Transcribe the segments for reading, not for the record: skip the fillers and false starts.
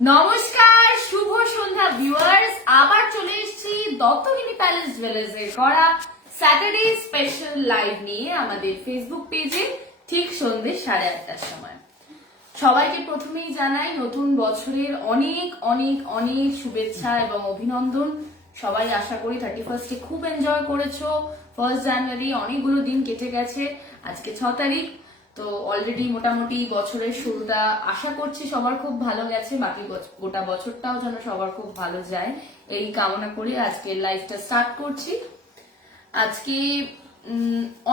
নমস্কার, শুভ সন্ধ্যা ভিউয়ার্স। আবার চলে এসেছি দত্তগিরি প্যালেস জুয়েলার্সের করা স্যাটারডে স্পেশাল লাইভ নিয়ে আমাদের ফেসবুক পেজে ঠিক সন্ধ্যে 8:30টার সময়। সবাইকে প্রথমেই জানাই নতুন বছরের অনেক অনেক অনেক শুভেচ্ছা এবং অভিনন্দন। সবাই আশা করি 31st খুব এনজয় করেছো। 1st জানুয়ারি অনেকগুলো দিন কেটে গেছে, আজকে 6 তারিখ। তো অলরেডি মোটামুটি বছরের শুরুটা আশা করছি সবার খুব ভালো গেছে, বাকি গোটা বছরটাও যেন সবার খুব ভালো যায় এই কামনা করে আজকের লাইভটা স্টার্ট করছি। আজকে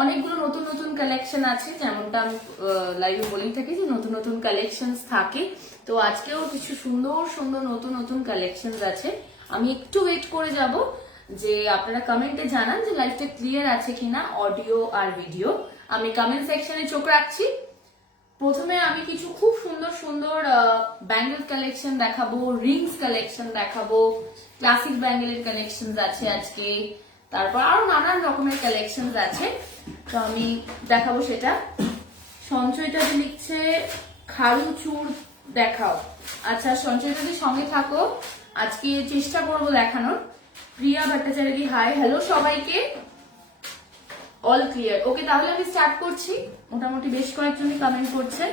অনেকগুলো নতুন নতুন কালেকশন আছে, যেমনটা আমি লাইভে বলেই থাকি যে নতুন নতুন কালেকশন থাকে। তো আজকেও কিছু সুন্দর সুন্দর নতুন নতুন কালেকশন আছে। আমি একটু ওয়েট করে যাব যে আপনারা কমেন্টে জানান যে লাইভটা ক্লিয়ার আছে কিনা, অডিও আর ভিডিও। আমি কমেন্ট সেকশনে চোখ রাখছি। প্রথমে আমি কিছু খুব সুন্দর সুন্দর ব্যাঙ্গেল কালেকশন দেখাবো, রিংস কালেকশন দেখাবো, ক্লাসিক ব্যাঙ্গেলের কালেকশন আছে আজকে, তারপর আরো নানান রকমের কালেকশন আছে। তো আমি দেখাবো সেটা। সঞ্চয়টা লিখছে খাড়ু চুর দেখাও। আচ্ছা সঞ্চয়টা সঙ্গে থাকো, আজকে চেষ্টা করবো দেখানোর। প্রিয়া ভট্টাচার্য হাই, হ্যালো সবাইকে, অল ক্লিয়ার। ওকে, তাহলে আমি স্টার্ট করছি। মোটামুটি বেশ কয়েকজনই কমেন্ট করছে।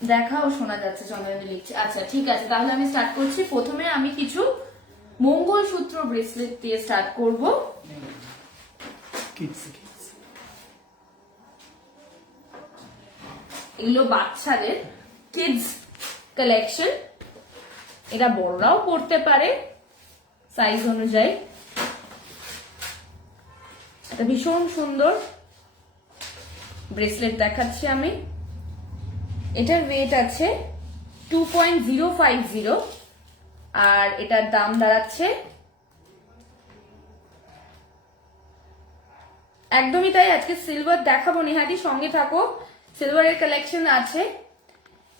দেখাও শোনা যাচ্ছে, চন্দ্রানী লিখছে। আচ্ছা ঠিক আছে, তাহলে আমি স্টার্ট করছি। প্রথমে আমি কিছু মঙ্গলসূত্র ব্রেসলেট দিয়ে স্টার্ট করব। এগুলো বাচ্চাদের কিডস কালেকশন, এরা বড়রাও পড়তে পারে সাইজ অনুযায়ী। এটা ভীষণ সুন্দর ব্রেসলেট দেখাচ্ছি আমি। এটার ওয়েট আছে 2.050 আর এটার দাম দাঁড়াচ্ছে একদমই তাই। আজকে সিলভার দেখাবো, নিহাতি সঙ্গে থাকো। সিলভারের কালেকশন আছে।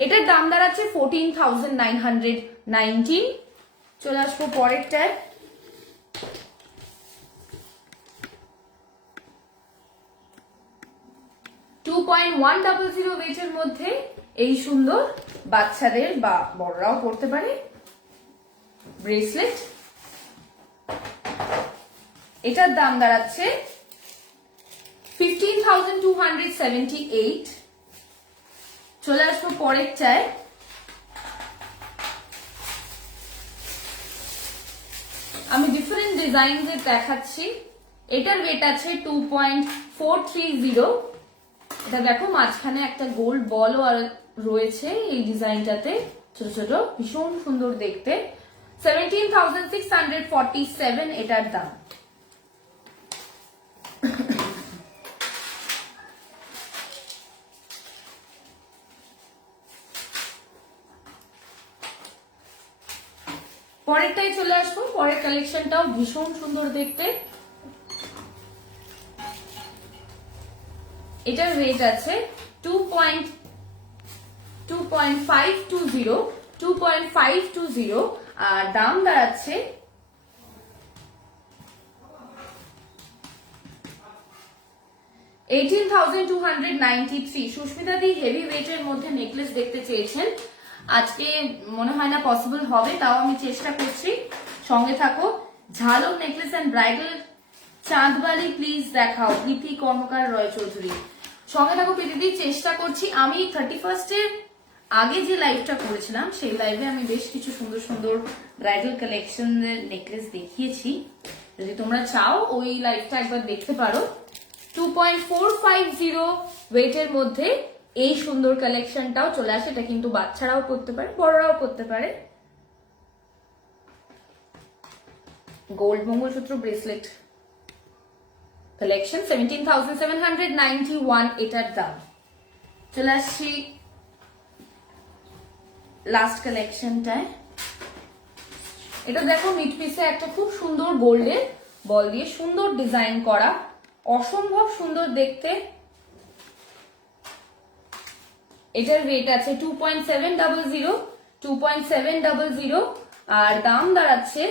এটার দাম দাঁড়াচ্ছে 14,919। চলে আসবো পরেরটায়। $2.100 ওয়েটের মধ্যে এই সুন্দর বাচ্চাদের বা বড়রাও পড়তে পারে ব্রেসলেট। এটার দাম দাঁড়াচ্ছে 15,278। চলে আসবো পরের চায়। আমি ডিফারেন্ট ডিজাইন দেখাচ্ছি। এটার ওয়েট আছে 2.430। এটা দেখো মাঝখানে একটা গোল্ড বলও আর রয়েছে এই ডিজাইনটাতে, ছোট ছোট, ভীষণ সুন্দর দেখতে। 17,647 এটার দাম। পরেরটাই চলে আসবো। পরের কালেকশনটাও ভীষণ সুন্দর দেখতে। এটার ওয়েট আছে 2.520 আর দাম দাঁড়াচ্ছে 18,293। সুস্মিতা দি হেভি ওয়েটের মধ্যে নেকলেস দেখতে চেয়েছেন, আজকে মনে হয় না পসিবল হবে, তাও আমি চেষ্টা করছি। সঙ্গে থাকো। ঝালক necklace and bridal Chandbali please দেখাও, প্রীতি কর্মকার রয় চৌধুরী। সঙ্গে থাকো প্রীতি, চেষ্টা করছি। আমি 31st এর আগে যে লাইভটা করেছিলাম সেই লাইভে আমি বেশ কিছু সুন্দর সুন্দর ব্রাইডাল কালেকশনের নেকলেস দেখিয়েছি। যদি তোমরা চাও ওই লাইভটা একবার দেখতে পারো। 2.450 ওয়েটের মধ্যে এই সুন্দর কালেকশনটাও চলে আসে। এটা কিন্তু বাচ্চারাও পড়তে পারে, বড়রাও পড়তে পারে। গোল্ড মঙ্গলসূত্র ব্রেসলেট কালেকশন 17,791 এটার দাম। চলে আসছি লাস্ট কালেকশনটায়। এটা দেখো মিড পিসে একটা খুব সুন্দর গোল্ডের বল দিয়ে সুন্দর ডিজাইন করা, অসম্ভব সুন্দর দেখতে। এটার ওয়েট আছে 2.700 আর দাম দাঁড়াচ্ছে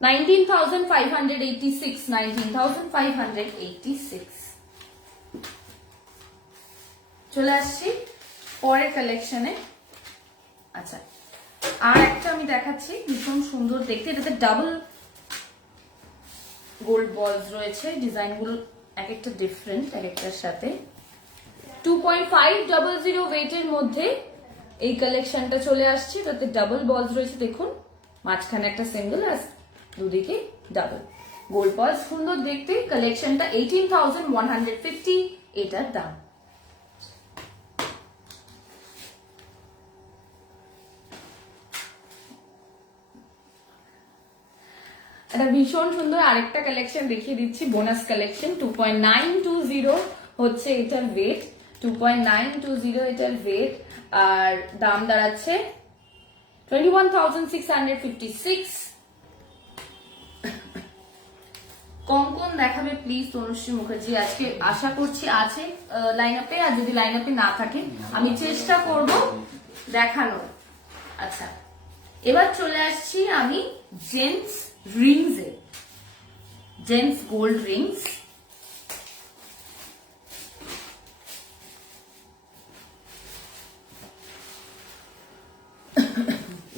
19,586। চলে আসছি পরের কালেকশনে। আচ্ছা, আর একটা আমি দেখাচ্ছি ভীষণ সুন্দর দেখতে, এটাতে ডাবল গোল্ড বলস রয়েছে, ডিজাইনগুলো এক একটা ডিফারেন্ট এক একটার সাথে। 2.500 ওয়েটের মধ্যে এই কালেকশনটা চলে আসছে, এটাতে ডাবল বলস রয়েছে, দেখুন মাঝখানে একটা সিঙ্গেল আর দুদিকে ডাবল গোল্ড বলস, সুন্দর দেখতে। কালেকশনটা 18,150 এটার দাম। এটা ভীষণ সুন্দর আরেকটা কালেকশন দেখিয়ে দিচ্ছি, বোনাস কালেকশন। 2.920 হচ্ছে এটার ওয়েট, 2.920 এটার ওয়েট, আর দাম দাঁড়াচ্ছে 21,656। কঙ্কন দেখাবে প্লিজ তনুশ্রী মুখার্জি, আজকে আশা করছি আছে লাইন আপে, আর যদি লাইন আপে না থাকে আমি চেষ্টা করব দেখানোর। আচ্ছা, এবার চলে আসছি আমি জেন্টস রিংস এ, gents gold rings.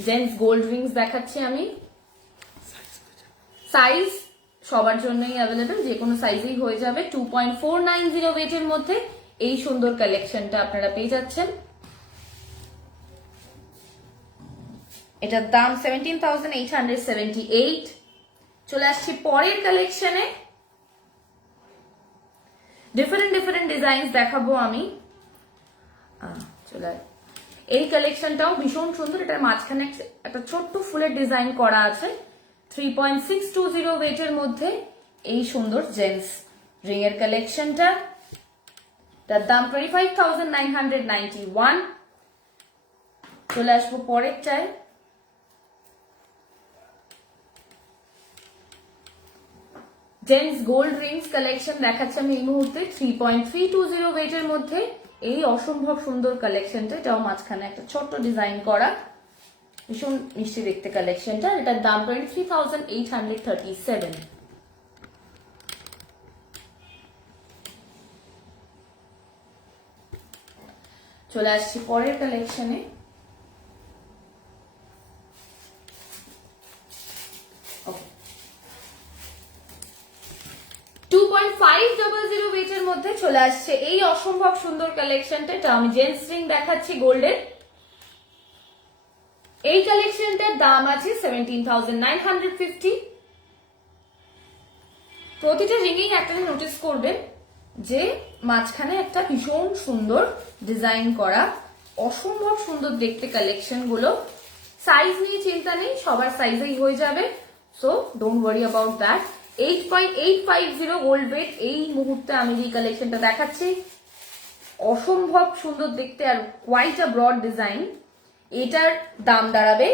Gents gold rings দেখাচ্ছি আমি। সাইজ সবার জন্যই অ্যাভেলেবেল, যে কোনো সাইজেই হয়ে যাবে। 2.490 ওয়েটের মধ্যে এই সুন্দর কালেকশনটা আপনারা পেয়ে যাচ্ছেন। এটার দাম 17,878। চলে আসছি পরের কালেকশনে, ডিফারেন্ট ডিজাইন দেখাবো আমি। চলে এই কালেকশনটাও ভীষণ সুন্দর, এটার মাঝখানে একটা ছোট্ট ফুলের ডিজাইন করা আছে। 3.620 ওয়েটের মধ্যে এই সুন্দর জেন্টস রিং এর কালেকশনটা, তার দাম 25,991। চলে আসবো পরেরটায়, জেন্টস গোল্ড রিংস কালেকশন দেখাচ্ছি আমি এই মুহূর্তে। 3.320 ওয়েটের মধ্যে এই অসম্ভব সুন্দর কালেকশনটা, এটাও মাঝখানে একটা ছোট্ট ডিজাইন করা, ভীষণ মিষ্টি দেখতে কালেকশনটা। এটার দাম 23,837। চলে আসছি পরের কালেকশনে, 2.500 ওয়েটের মধ্যে চলে আসছে এই অসম্ভব সুন্দর কালেকশনটা। এটা আমি জেন্টস রিং দেখাচ্ছি গোল্ডের। এই কালেকশনটার দাম আছে 17,950। প্রতিটা রিংই একটা নোটিস করবেন যে মাঝখানে একটা ভীষণ সুন্দর ডিজাইন করা, অসম্ভব সুন্দর দেখতে কালেকশন গুলো। সাইজ নিয়ে চিন্তা নেই, সবার সাইজেই হয়ে যাবে, so don't worry about that. 8.850 gold weight এই মুহূর্তে আমি যে কালেকশনটা দেখাচ্ছি, অসম্ভব সুন্দর দেখতে আর কোয়াইট আ ব্রড ডিজাইন। এটার দাম দাঁড়াবে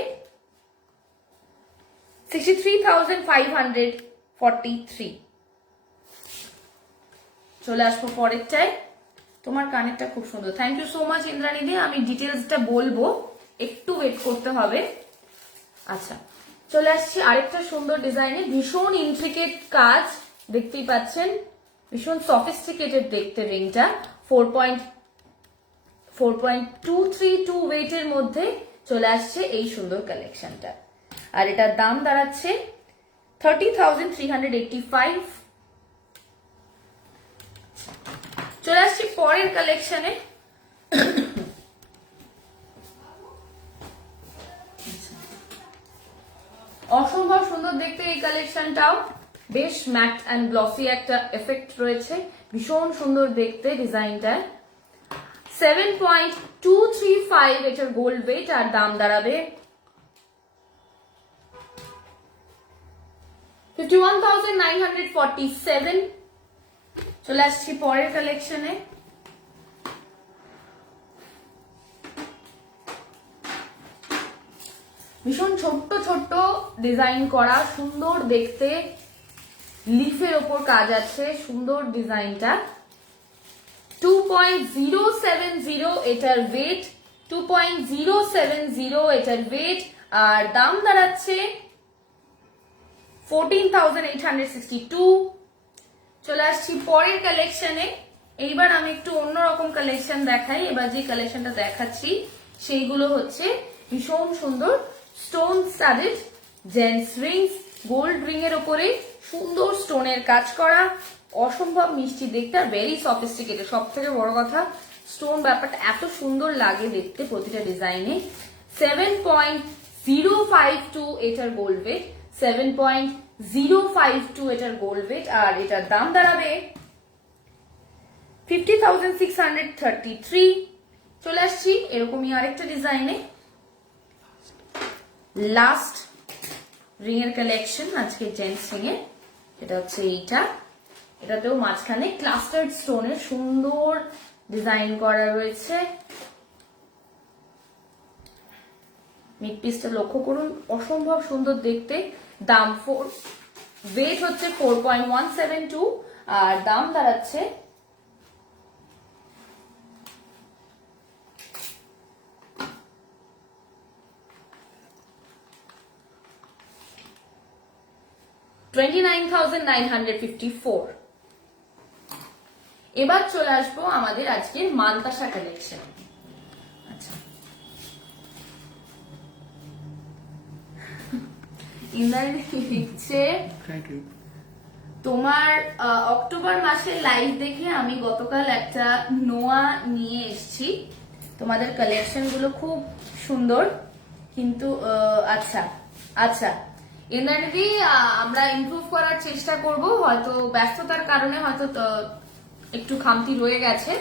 63,543। চলে আসবো পরেরটায়। তোমার কানেরটা খুব সুন্দর, থ্যাংক ইউ সো মাচ ইন্দ্রাণীদি, আমি ডিটেলসটা বলবো, একটু ওয়েট করতে হবে। আচ্ছা, চলে আসছি আরেকটা সুন্দর ডিজাইনে, ভীষণ ইন্ট্রিকেট কাজ দেখতেই পাচ্ছেন, ভীষণ সফিস্টিকেটেড দেখতে রিংটা। 4.232 ওয়েটের মধ্যে চলে আসছে এই সুন্দর কালেকশনটা, আর এটার দাম দাঁড়াচ্ছে 30,385। চলে আসছি পরের কালেকশনে, অসম্ভব সুন্দর দেখতে এই কালেকশনটাও, বেশ ম্যাট অ্যান্ড গ্লসি একটা এফেক্ট রয়েছে, ভীষণ সুন্দর দেখতে ডিজাইনটা। 7.235 এটার গোল্ড ওয়েট, আর দাম দাঁড়াবে 51,947। চলে আসছি পরের কালেকশনে, ভীষণ ছোট্ট ছোট্ট ডিজাইন করা, সুন্দর দেখতে, লিফের ওপর কাজ আছে, সুন্দর ডিজাইনটা। 2.070 এটার ওয়েট, 2.070 এটার ওয়েট, আর দাম দাঁড়াচ্ছে 14,862। চলে আসছি পরের কালেকশনে। এইবার আমি একটু অন্যরকম কালেকশন দেখাই। এবার যে কালেকশনটা দেখাচ্ছি সেইগুলো হচ্ছে ভীষণ সুন্দর stone studded gents Rings, gold ring এর উপরে সুন্দর স্টোনের কাজ করা, অসম্ভব মিষ্টি দেখতে আর ভেরি সফিস্টিকেটেড। সব থেকে বড় কথা স্টোন ব্যাপারটা এত সুন্দর লাগে দেখতে প্রতিটা ডিজাইনে। 7.052 এটার গোল্ড ওয়েট, 7.052 এটার গোল্ড ওয়েট, আর এটার দাম দাঁড়াবে 50,633। চলে আসছি এরকমই আরেকটা ডিজাইনে, লাস্ট রিং এর কালেকশন আজকে জেন্টস রিং এর। এটা হচ্ছে এইটা, এটাতেও মাঝখানে ক্লাস্টার্ড স্টোনের সুন্দর ডিজাইন করা রয়েছে। মিড পিসটা লক্ষ্য করুন, অসম্ভব সুন্দর দেখতে। দাম ওয়েট হচ্ছে 4.172 আর দাম দাঁড়াচ্ছে $29,954। এবার চলে আসবো আমাদের আজকের মান্তাসা কালেকশন। আচ্ছা, ইন্দ্রাণী লিখছে তোমার অক্টোবর মাসের লাইভ দেখে আমি গতকাল একটা নোয়া নিয়ে এসেছি, তোমাদের কালেকশন গুলো খুব সুন্দর, কিন্তু আচ্ছা আচ্ছা ইন্দ্রাণী, আমরা ইমপ্রুভ করার চেষ্টা করব, হয়তো ব্যস্ততার কারণে হয়তো একটু খামতি রয়ে গেছে।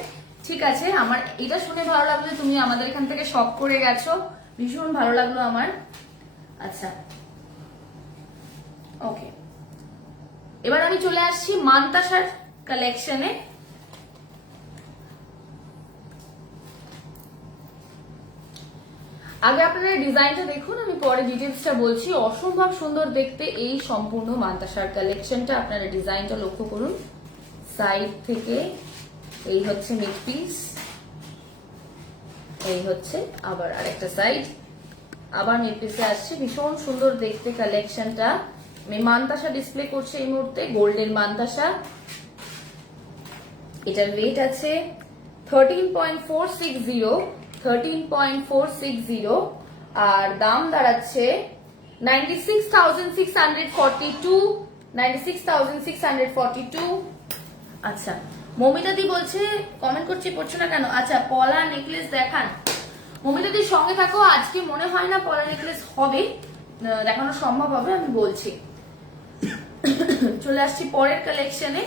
ঠিক আছে, আমার এটা শুনে ভালো লাগলো তুমি আমাদের এখান থেকে শপ করে গেছো, ভীষণ ভালো লাগলো আমার। আচ্ছা ওকে, এবার আমি চলে আসছি মান্তাসার কালেকশনে। আগে আপনারা ডিজাইনটা দেখুন, আমি পরে ডিটেলসটা বলছি। অসম্ভব সুন্দর দেখতে এই সম্পূর্ণ মান্তাসার কালেকশনটা, আপনারা ডিজাইনটা লক্ষ্য করুন। সাইড থেকে এই হচ্ছে মিড পিস, এই হচ্ছে আবার আরেকটা সাইড, আবার মিড পিসে আসছে। ভীষণ সুন্দর দেখতে কালেকশনটা। আমি মান্তাসা ডিসপ্লে করছি এই মুহূর্তে, গোল্ডের মান্তাসা। এটার ওয়েট আছে 13.460 আর দাম দাঁড়াচ্ছে 96,642। আচ্ছা, মমিতাদি বলছে কমেন্ট করছি পড়ছো না কেন? আচ্ছা, পলা নেকলেস দেখান। মমিতাদি সঙ্গে থাকো, আজকে মনে হয় না পলা নেকলেস হবে, দেখানো সম্ভব হবে, আমি বলছি। চলে আসছি পরের কালেকশনে।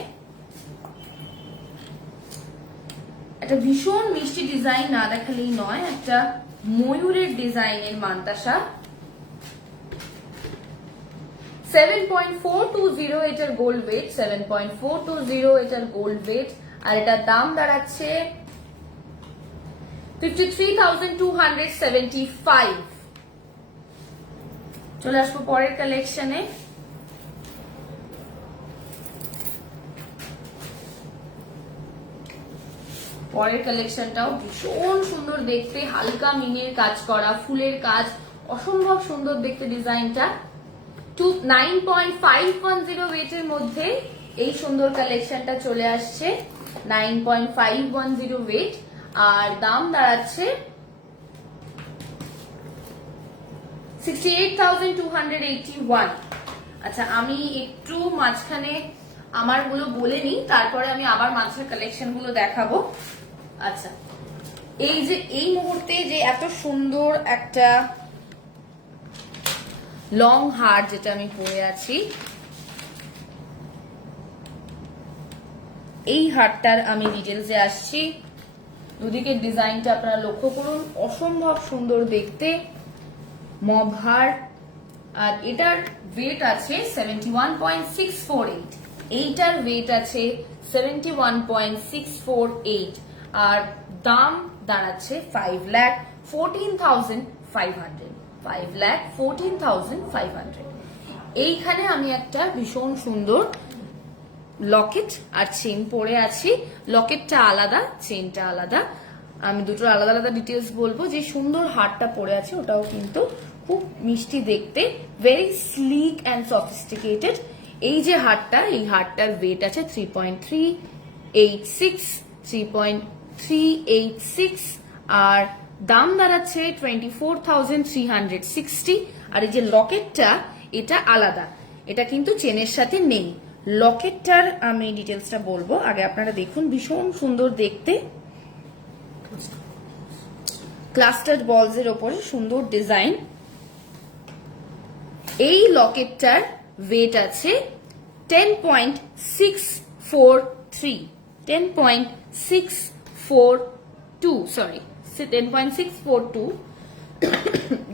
একটা ভীষণ মিষ্টি ডিজাইন, না দেখালেই নয়, একটা ময়ূরের ডিজাইনের মান্তাসা। 7.420 এটার গোল্ড ওয়েট, 7.420 এটার গোল্ড ওয়েট, আর এটার দাম দাঁড়াচ্ছে 53,275। চলে আসবো পরের কালেকশনে। পরের কালেকশনটাও ভীষণ সুন্দর দেখতে, হালকা মিনের কাজ করা, ফুলের কাজ, অসম্ভব সুন্দর দেখতে ডিজাইনটা। 9.510 ওয়েটের মধ্যে এই সুন্দর কালেকশনটা চলে আসছে, 9.510 ওয়েট, আর দাম দাঁড়াচ্ছে 68,281। আচ্ছা, আমি একটু মাঝখানে আমার গুলো বলে নিই, তারপরে আমি আবার মাঝের কালেকশন গুলো দেখাবো। আচ্ছা, এই যে এই মুহূর্তে যে এত সুন্দর একটা লং হার যেটা আমি পরে আছি, এই হারটার আমি ডিটেলসে আসছি। দুদিকের ডিজাইনটা আপনারা লক্ষ্য করুন, অসম্ভব সুন্দর দেখতে, মব হার। আর এটার ওয়েট আছে 71.648, এইটার ওয়েট আছে 71.648, আর দাম দাঁড়াচ্ছে 5,14,500, 5,14,500। এইখানে আমি একটা ভীষণ সুন্দর লকেট আর চেন পরে আছি, লকেটটা আলাদা, চেনটা আলাদা, আমি দুটো আলাদা আলাদা ডিটেলস বলবো। যে সুন্দর হারটা পরে আছে ওটাও কিন্তু খুব মিষ্টি দেখতে, ভেরি স্লিক অ্যান্ড সফিস্টিকেটেড। এই যে হারটা, এই হারটার ওয়েট আছে 3.386, আর দাম দাঁড়াচ্ছে 24,360। আর এই যে লকেটটা, এটা আলাদা, এটা কিন্তু চেনের সাথে নেই। লকেটটার আমি ডিটেলসটা বলবো, আগে আপনারা দেখুন। ভীষণ সুন্দর দেখতে, ক্লাস্টার্ড বলস এর ওপরে সুন্দর ডিজাইন। এই লকেটটার ওয়েট আছে 10.643, 10.642, সরি 10.642।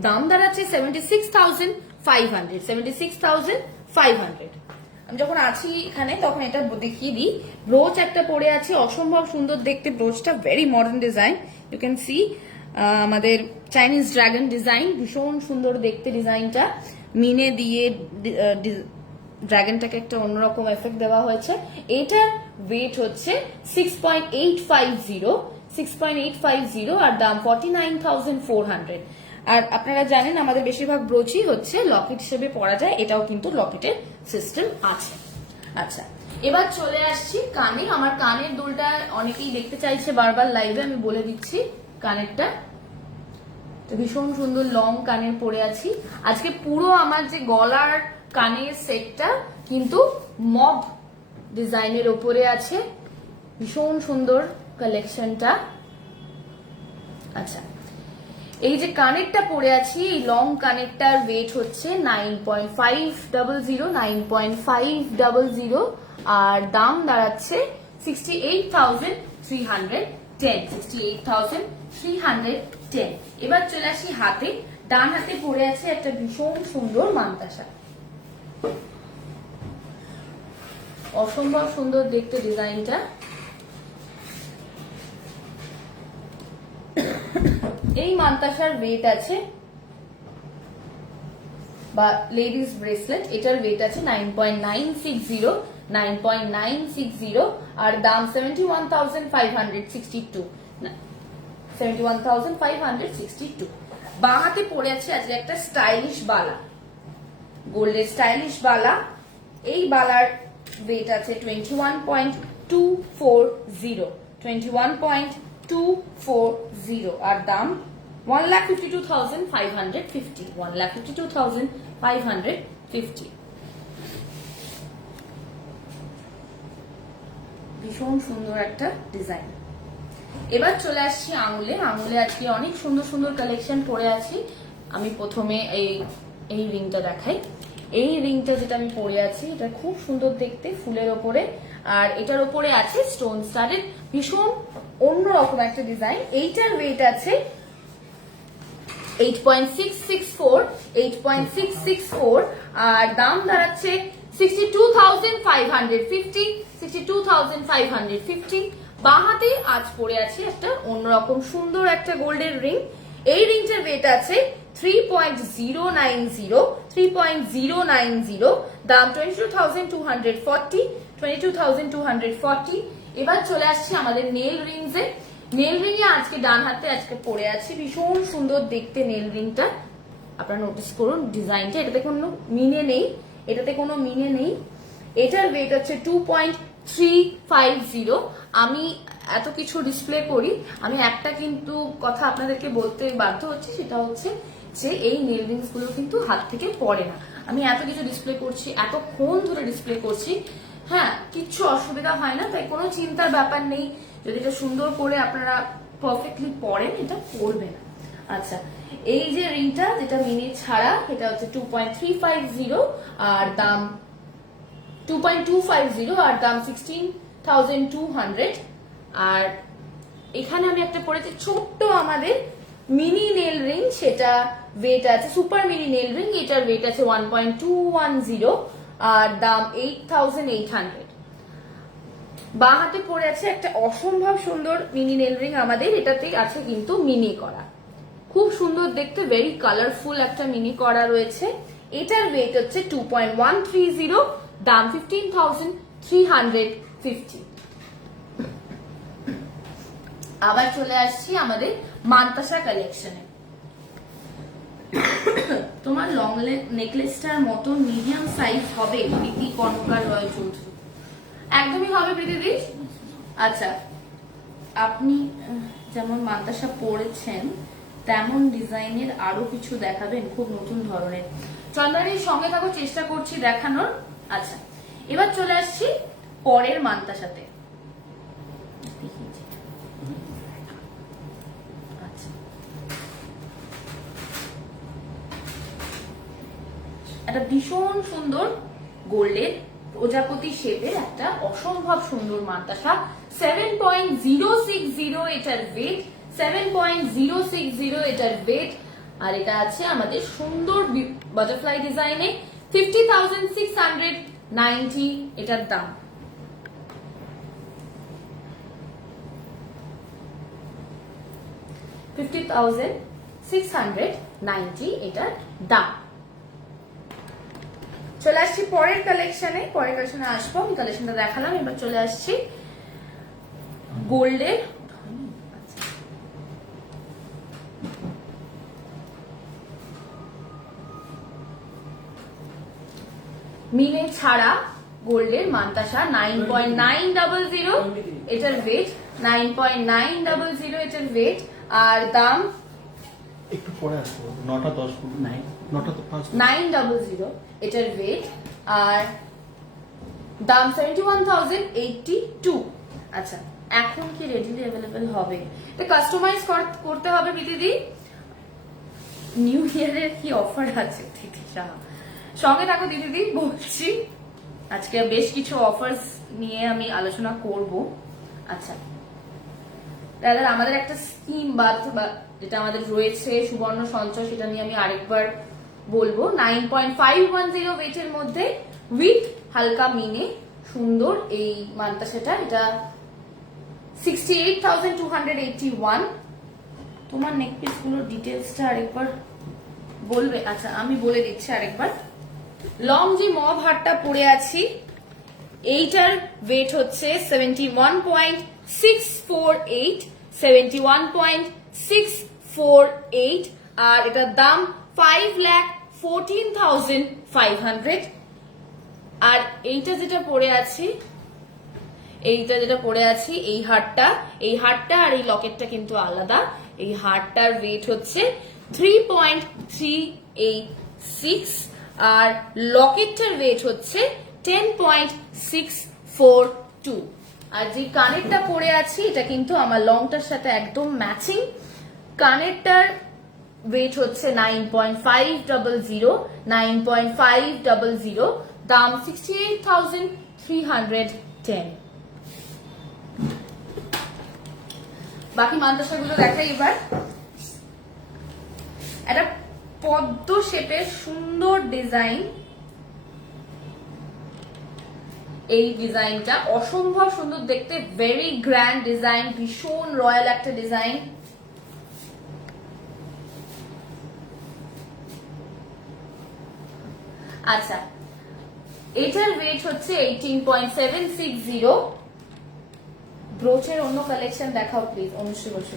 দাম দাঁড়াচ্ছে 76,500, 76,500। আমি যখন আছি এখানে তখন এটা দেখিয়ে দিই। ব্রোচ একটা পরে আছে, অসম্ভব সুন্দর দেখতে ব্রোচটা, very modern design. You can see আমাদের চাইনিজ ড্রাগন ডিজাইন, ভীষণ সুন্দর দেখতে ডিজাইনটা। মিনে দিয়ে ড্রাগনটাকে একটা অন্যরকম এফেক্ট দেওয়া হয়েছে। এটার ওয়েট হচ্ছে 6.850, 6.850 আর দাম 49,400। আর আপনারা জানেন আমাদের বেশিরভাগ ব্রোচই হচ্ছে লকেট হিসেবে পরা যায়, এটাও কিন্তু লকেটের সিস্টেম আছে। আচ্ছা, এবার চলে আসছি কানে। আমার কানের দুলটা অনেকেই দেখতে চাইছে বারবার লাইভে, আমি বলে দিচ্ছি কানেরটা। তো ভীষণ সুন্দর লং কানের পরে আছি আজকে। পুরো আমার যে গলার কানের সেটটা কিন্তু মব ডিজাইনের ওপরে আছে, ভীষণ সুন্দর কালেকশনটা। আচ্ছা, এই যে কানেরটা পরে আছি, এই লং কানেরটার ওয়েট হচ্ছে 9.500, 9.500 আর দাম দাঁড়াচ্ছে 68,310, 68,310। এবার চলে আসি হাতে। ডান হাতে পরে আছে একটা ভীষণ সুন্দর মান্তাসা, অসম্ভব সুন্দর দেখতে ডিজাইনটা। এই মান্তাসার ওয়েট আছে, বা লেডিস ব্রেসলেট, এটার ওয়েট আছে 9.960, 9.960 আর দাম 71,562, 71,562। বাঁ হাতে পরে আছে আজকে একটা স্টাইলিশ বালা, গোল্ডের স্টাইলিশ বালা। এই বালার ওয়েট আছে 21.240, 21.240 আর দাম 1,52,550, 1,52,550। ভীষণ সুন্দর একটা ডিজাইন। এবার চলে আসছি আঙুলে। আঙুলে আজকে অনেক সুন্দর সুন্দর কালেকশন পরে আছি। আমি প্রথমে এই রিংটা দেখাই। এই রিংটা যেটা আমি পরে আছি, এটা খুব সুন্দর দেখতে, ফুলের ওপরে, আর এটার ওপরে আছে স্টোন স্টাডেড, ভীষণ অন্যরকম একটা ডিজাইন। এইটার ওয়েট আছে 8.664, 8.664 আর দাম দাঁড়াচ্ছে 62,550, 62,550। বাঁ হাতে আজ পরে আছে একটা অন্যরকম সুন্দর একটা গোল্ডের রিং। এই রিংটার ওয়েট আছে 3.090, 3.090 দাম 22,240, 22,240। এবার চলে আসছি আমাদের নেল রিংস এ। নেল রিং এ আজকে ডান হাতে আজকে পরে আছি, ভীষণ সুন্দর দেখতে নেল রিংটা। আপনারা নোটিস করুন ডিজাইনটা, এটাতে কোনো মিনে নেই, এটাতে কোনো মিনে নেই। এটার ওয়েট হচ্ছে 2.350। আমি এত কিছু ডিসপ্লে করি, আমি একটা কিন্তু কথা আপনাদেরকে বলতে বাধ্য হচ্ছি, সেটা হচ্ছে যে এই নেল রিংস গুলো কিন্তু হাত থেকে পড়ে না। আমি এত কিছু ডিসপ্লে করছি, এতক্ষণ ধরে ডিসপ্লে করছি, হ্যাঁ, কিচ্ছু অসুবিধা হয় না, তাই কোনো চিন্তার ব্যাপার নেই। যদি এটা সুন্দর করে আপনারা পারফেক্টলি পরেন, এটা পড়বে না। আচ্ছা, এই যে রিংটা যেটা মিনি ছাড়া, এটা হচ্ছে 2.350 আর দাম 2.250 আর দাম 16,200। আর এখানে আমি একটা পরেছি ছোট্ট আমাদের মিনি নেল রিং, সেটা ওয়েট আছে সুপার মিনি নেল রিং, এটার ওয়েট আছে 1.210 আর দাম 8,800। বাঁ হাতে পরে আছে একটা অসম্ভব সুন্দর মিনি নেল রিং আমাদের, এটাতে আছে কিন্তু মিনি করা, খুব সুন্দর দেখতে, ভেরি কালারফুল একটা মিনি করা রয়েছে। এটার ওয়েট হচ্ছে 2.130, দাম 15,350। আবার চলে আসছি আমাদের মান্তাসা কালেকশনে। তোমার লং নেকলেসটার মতো মিডিয়াম সাইজ হবে প্রীতি কর্মকার রয় চৌধুরী? একদমই হবে প্রীতিদি। আচ্ছা, আপনি যেমন মান্তাসা পরেছেন তেমন ডিজাইনের আরো কিছু দেখাবেন, খুব নতুন ধরনের। চন্দ্রানীর সঙ্গে থাকো, চেষ্টা করছি দেখানোর। আচ্ছা, এবার চলে আসছি পরের মান্তাসাতে। আচ্ছা, একটা ভীষণ সুন্দর গোল্ডের প্রজাপতি শেপের একটা অসম্ভব সুন্দর মান্তাসা, 7.060 এটার ওয়েট, 7.060 এটার ওয়েট। আর এটা আছে আমাদের সুন্দর বাটারফ্লাই ডিজাইনে, 50,690 এটার দাম। $50,690 এটার দাম। চলে আসছি পরের কালেকশনে আসবো। আমি কালেকশনটা দেখালাম, এবার চলে আসছি গোল্ডের মিনে ছাড়া গোল্ডের মান্তাসা, 9.900 এটার ওয়েট, 9.900 এটার ওয়েট। আর দাম একটু পরে আসবো, 9:10 900 এটার ওয়েট। আর দাম 71,082। আচ্ছা, এখন কি রেডিলি অ্যাভেলেবেল হবে? এটা কাস্টমাইজ করতে হবে প্রীতিদি। নিউ ইয়ারের কি অফার আছে দিদি সাহা? সঙ্গে থাকো দিদি, বলছি আজকে বেশ কিছু অফার্স নিয়ে আমি আলোচনা করব। আচ্ছা দাদা, আমাদের একটা স্কিম বা যেটা আমাদের রয়েছে সুবর্ণ সঞ্চয়, সেটা নিয়ে আমি আরেকবার বলবো। 9.510 ওয়েটের মধ্যে উইথ হালকা মিনে সুন্দর এই মান্তাসাটা, এটা 68,281। তোমার নেক পিস গুলোর ডিটেলসটা আরেকবার বলবে? আচ্ছা, আমি বলে দিচ্ছি আরেকবার। লং যে মব হারটা পরে আছি, এইটার ওয়েট হচ্ছে 71.648, 71.648। আর এটার দাম 5,14,500। আর এইটা যেটা পরে আছি, এই হারটা আর এই লকেটটা কিন্তু আলাদা। এই হারটার ওয়েট হচ্ছে 3.386 আর লকেটটার ওয়েট হচ্ছে 10.642। আর যে কানেরটা পরে আছি, এটা কিন্তু আমার লংটার সাথে একদম ম্যাচিং। কানেরটার ওয়েট হচ্ছে 9.500, দাম 68,310। বাকি মান্তাসাগুলো দেখাই এবার। একটা পদ্ম শেপের সুন্দর ডিজাইন, এই ডিজাইনটা অসম্ভব সুন্দর দেখতে, ভেরি গ্র্যান্ড ডিজাইন, ভীষণ রয়্যাল একটা ডিজাইন। আচ্ছা, এটার ওয়েট হচ্ছে 18.760। ব্রোচের অন্য কালেকশন দেখাও প্লিজ অনুশ্রী বসু।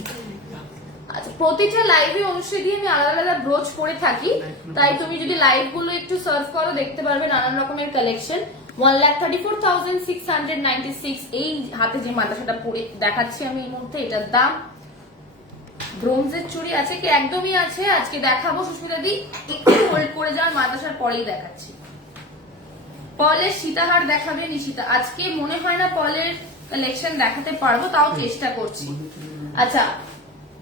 আচ্ছা, প্রতিটা লাইভে অনুশ্রী দিয়ে আমি আলাদা আলাদা ব্রোচ করে থাকি, তাই তুমি যদি লাইভ গুলো একটু সার্চ করো দেখতে পারবে নানান রকমের কালেকশন। 1,34,696 এই হাতে যে মাদ্রাসাটা পরে দেখাচ্ছি আমি এই মুহূর্তে, এটার দাম। ব্রোঞ্জের চুড়ি আছে কি? একদমই আছে, আজকে দেখাবো সুস্মিতা দি, একটু হোল্ড করে যাওয়ার মাদ্রাসার পরেই দেখাচ্ছি। পলের সীতাহার দেখাবে নিশিতা, আজকে মনে হয় না পলের কালেকশন দেখাতে পারবো, তাও চেষ্টা করছি। আচ্ছা,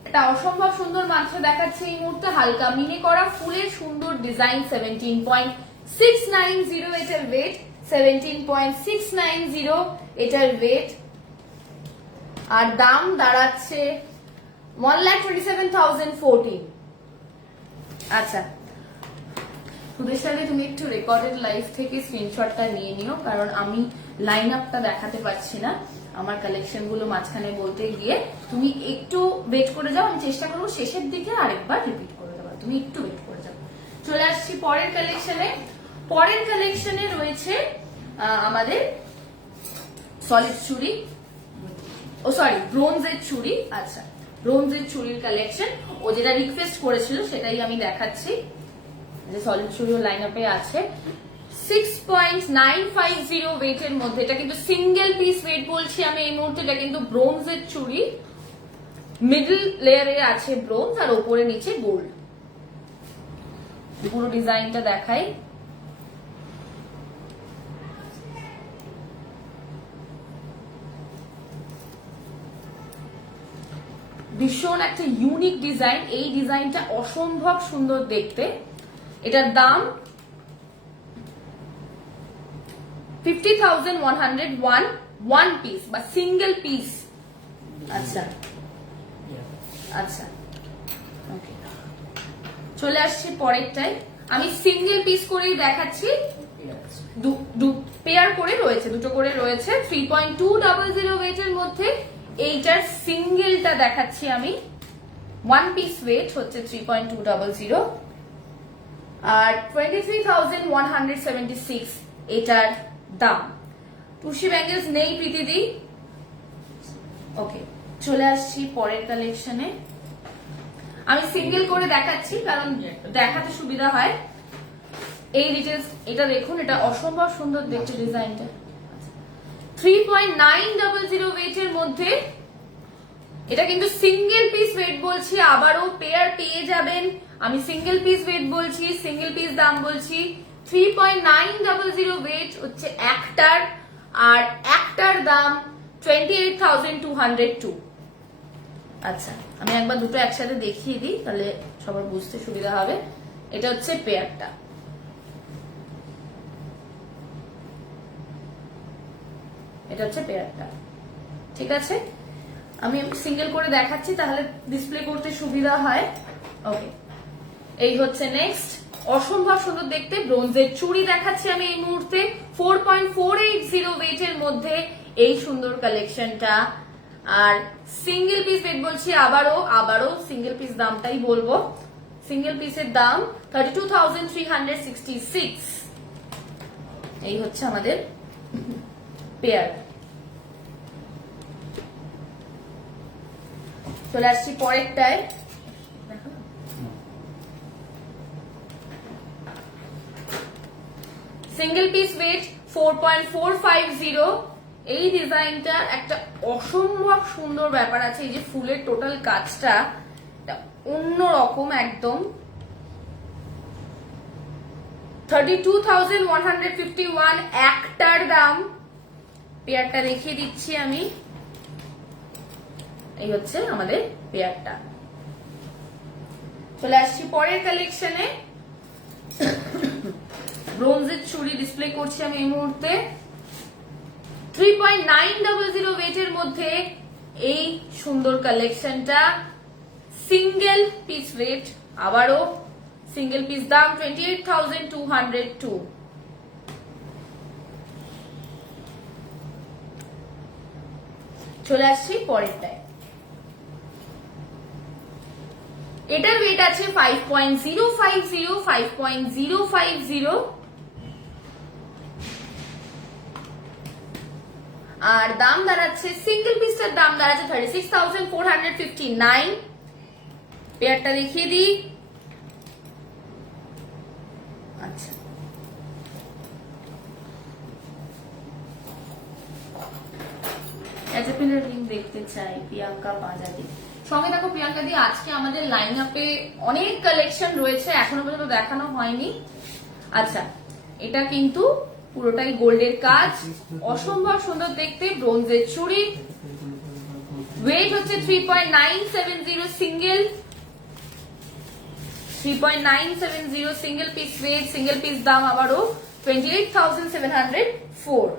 এটা অসম্ভব সুন্দর মাত্রা দেখাচ্ছে এই মুহূর্তে, হালকা মিনে করা ফুলের সুন্দর ডিজাইন, 17.690 এটার ওয়েট, 17.690 এটার ওয়েট। আর দাম দাঁড়াচ্ছে 1,27,014। আচ্ছা সুদেশালি, তুমি একটু রেকর্ডেড লাইভ থেকে স্ক্রিনশটটা নিয়ে নিও, কারণ আমি লাইন আপটা দেখাতে পারছি না আমার কালেকশন গুলো মাঝখানে বলতে গিয়ে। তুমি একটু ওয়েট করে যাও, আমি চেষ্টা করবো শেষের দিকে আরেকবার রিপিট করে দেওয়ার, তুমি একটু ওয়েট করে যাও। চলে আসছি পরের কালেকশনে রয়েছে আমাদের সলিড চুড়ি, ব্রোঞ্জের চুড়ি। আচ্ছা, ব্রোঞ্জের চুড়ির কালেকশন, ও যেটা রিকোয়েস্ট করেছিল সেটাই আমি দেখাচ্ছি। যে সলিড চুড়িও লাইন আপে আছে, 6.950 ওয়েটের মধ্যে। এটা কিন্তু সিঙ্গেল পিস ওয়েট বলছি আমি এই মুহূর্তে। এটা কিন্তু ব্রোঞ্জের চুড়ি, মিডল লেয়ারে আছে ব্রোঞ্জ আর ওপরে নিচে গোল্ড। পুরো ডিজাইনটা দেখাই। ভীষণ একটা ইউনিক ডিজাইন, এই ডিজাইনটা অসম্ভব সুন্দর দেখতে। এটার দাম 50,101 ওয়ান পিস বা সিঙ্গেল পিস। আচ্ছা আচ্ছা, ওকে, চলে আসছি পরেরটাই। আমি সিঙ্গেল পিস করেই দেখাচ্ছি, পেয়ার করে রয়েছে, দুটো করে রয়েছে। 3.200 ওয়েটের মধ্যে এইটার সিঙ্গেলটা দেখাচ্ছি আমি। ওয়ান পিস ওয়েট হচ্ছে 3.200 আর 23,176 এটার দাম। টুসি ব্যাঙ্গেলস নেই প্রীতিদি। ওকে, চলে আসছি পরের কালেকশনে। আমি সিঙ্গেল করে দেখাচ্ছি কারণ দেখাতে সুবিধা হয়। এই ডিটেলস এটা দেখুন, এটা অসম্ভব সুন্দর দেখতে ডিজাইনটা। 3.900 ওয়েটের মধ্যে। এটা কিন্তু সিঙ্গেল পিস ওয়েট বলছি, আবারও পেয়ার পেয়ে যাবেন। আমি সিঙ্গেল পিস ওয়েট বলছি, সিঙ্গেল পিস দাম বলছি। 3.900 ওয়েট হচ্ছে একটার, আর একটার দাম 28,202। আচ্ছা, আমি একবার দুটো একসাথে দেখিয়ে দিই, তাহলে সবার বুঝতে সুবিধা হবে। এটা হচ্ছে পেয়ারটা। এটা হচ্ছে পেয়ারটা, ঠিক আছে। আমি সিঙ্গেল করে দেখাচ্ছি তাহলে ডিসপ্লে করতে সুবিধা হয়। ওকে, এই হচ্ছে নেক্সট। অসম্ভব সুন্দর দেখতে ব্রোঞ্জের চুড়ি দেখাচ্ছি আমি এই মুহূর্তে। 4.480 ওয়েটের মধ্যে এই সুন্দর কালেকশনটা। আর সিঙ্গেল পিস ওয়েট বলছি, আবারও সিঙ্গেল পিস দামটাই বলবো। সিঙ্গেল পিসের দাম 32,366। এই হচ্ছে আমাদের পেয়ার। চলে আসছি পরেরটায়। Single piece wait 4.450। এই ডিজাইনটার একটা অসম্ভব সুন্দর ব্যাপার আছে, এই যে ফুলের টোটাল কাজটা অন্যরকম একদম। 32,151 একটার দাম। পেয়ারটা দেখিয়ে দিচ্ছি আমি। এই হচ্ছে আমাদের পেয়ারটা। চলে আসছি পরের কালেকশনে। ব্রোঞ্জের চুড়ি ডিসপ্লে করছি আমি এই মুহূর্তে। 3.900 ওয়েটের মধ্যে এই সুন্দর কালেকশনটা। সিঙ্গেল পিস ওয়েট, আবারও সিঙ্গেল পিস দাম 28,202। চলে আসছি পরেরটায়। এটার ওয়েট আছে 5.050 আর দাম দাঁড়াচ্ছে, সিঙ্গেল পিসটার দাম দাঁড়াচ্ছে 36,459। পেয়ারটা দেখিয়ে দিই। আচ্ছা, অ্যাজাপিলের লিংক দেখতে চাই প্রিয়াঙ্কা পাজাদি। সঙ্গে দেখো প্রিয়াঙ্কা দি, আজকে আমাদের লাইন আপে অনেক কালেকশন রয়েছে, এখনো পর্যন্ত দেখানো হয়নি। আচ্ছা, এটা কিন্তু পুরোটাই গোল্ডের কাজ, অসম্ভব সুন্দর দেখতে। ব্রোঞ্জের চুড়ি, ওয়েট হচ্ছে 3.970 single. 3.970 single piece weight, single piece দাম আবারও 28,704।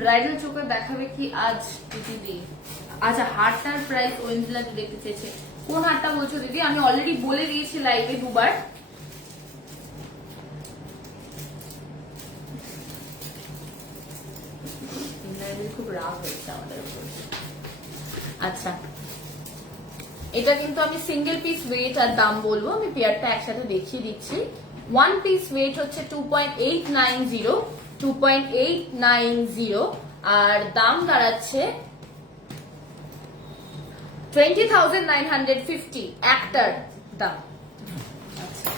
ব্রাইডাল চোকার দেখাবে কি আজ দিদি? আচ্ছা, হারটার প্রাইস ওয়েন্সলা দেখতে চেয়েছে। কোন হারটা বলছো দিদি? আমি অলরেডি বলে দিয়েছি লাইভে দুবার। খুব রাগ হয়েছে আমাদের উপর। আচ্ছা, এটা কিন্তু আমি সিঙ্গেল পিস ওয়েট আর দাম বলবো, আমি পেয়ারটা একসাথে দেখিয়ে দিচ্ছি। ওয়ান পিস ওয়েট হচ্ছে 2.890 আর দাম দাঁড়াচ্ছে 20,950 একটার দাম। আচ্ছা,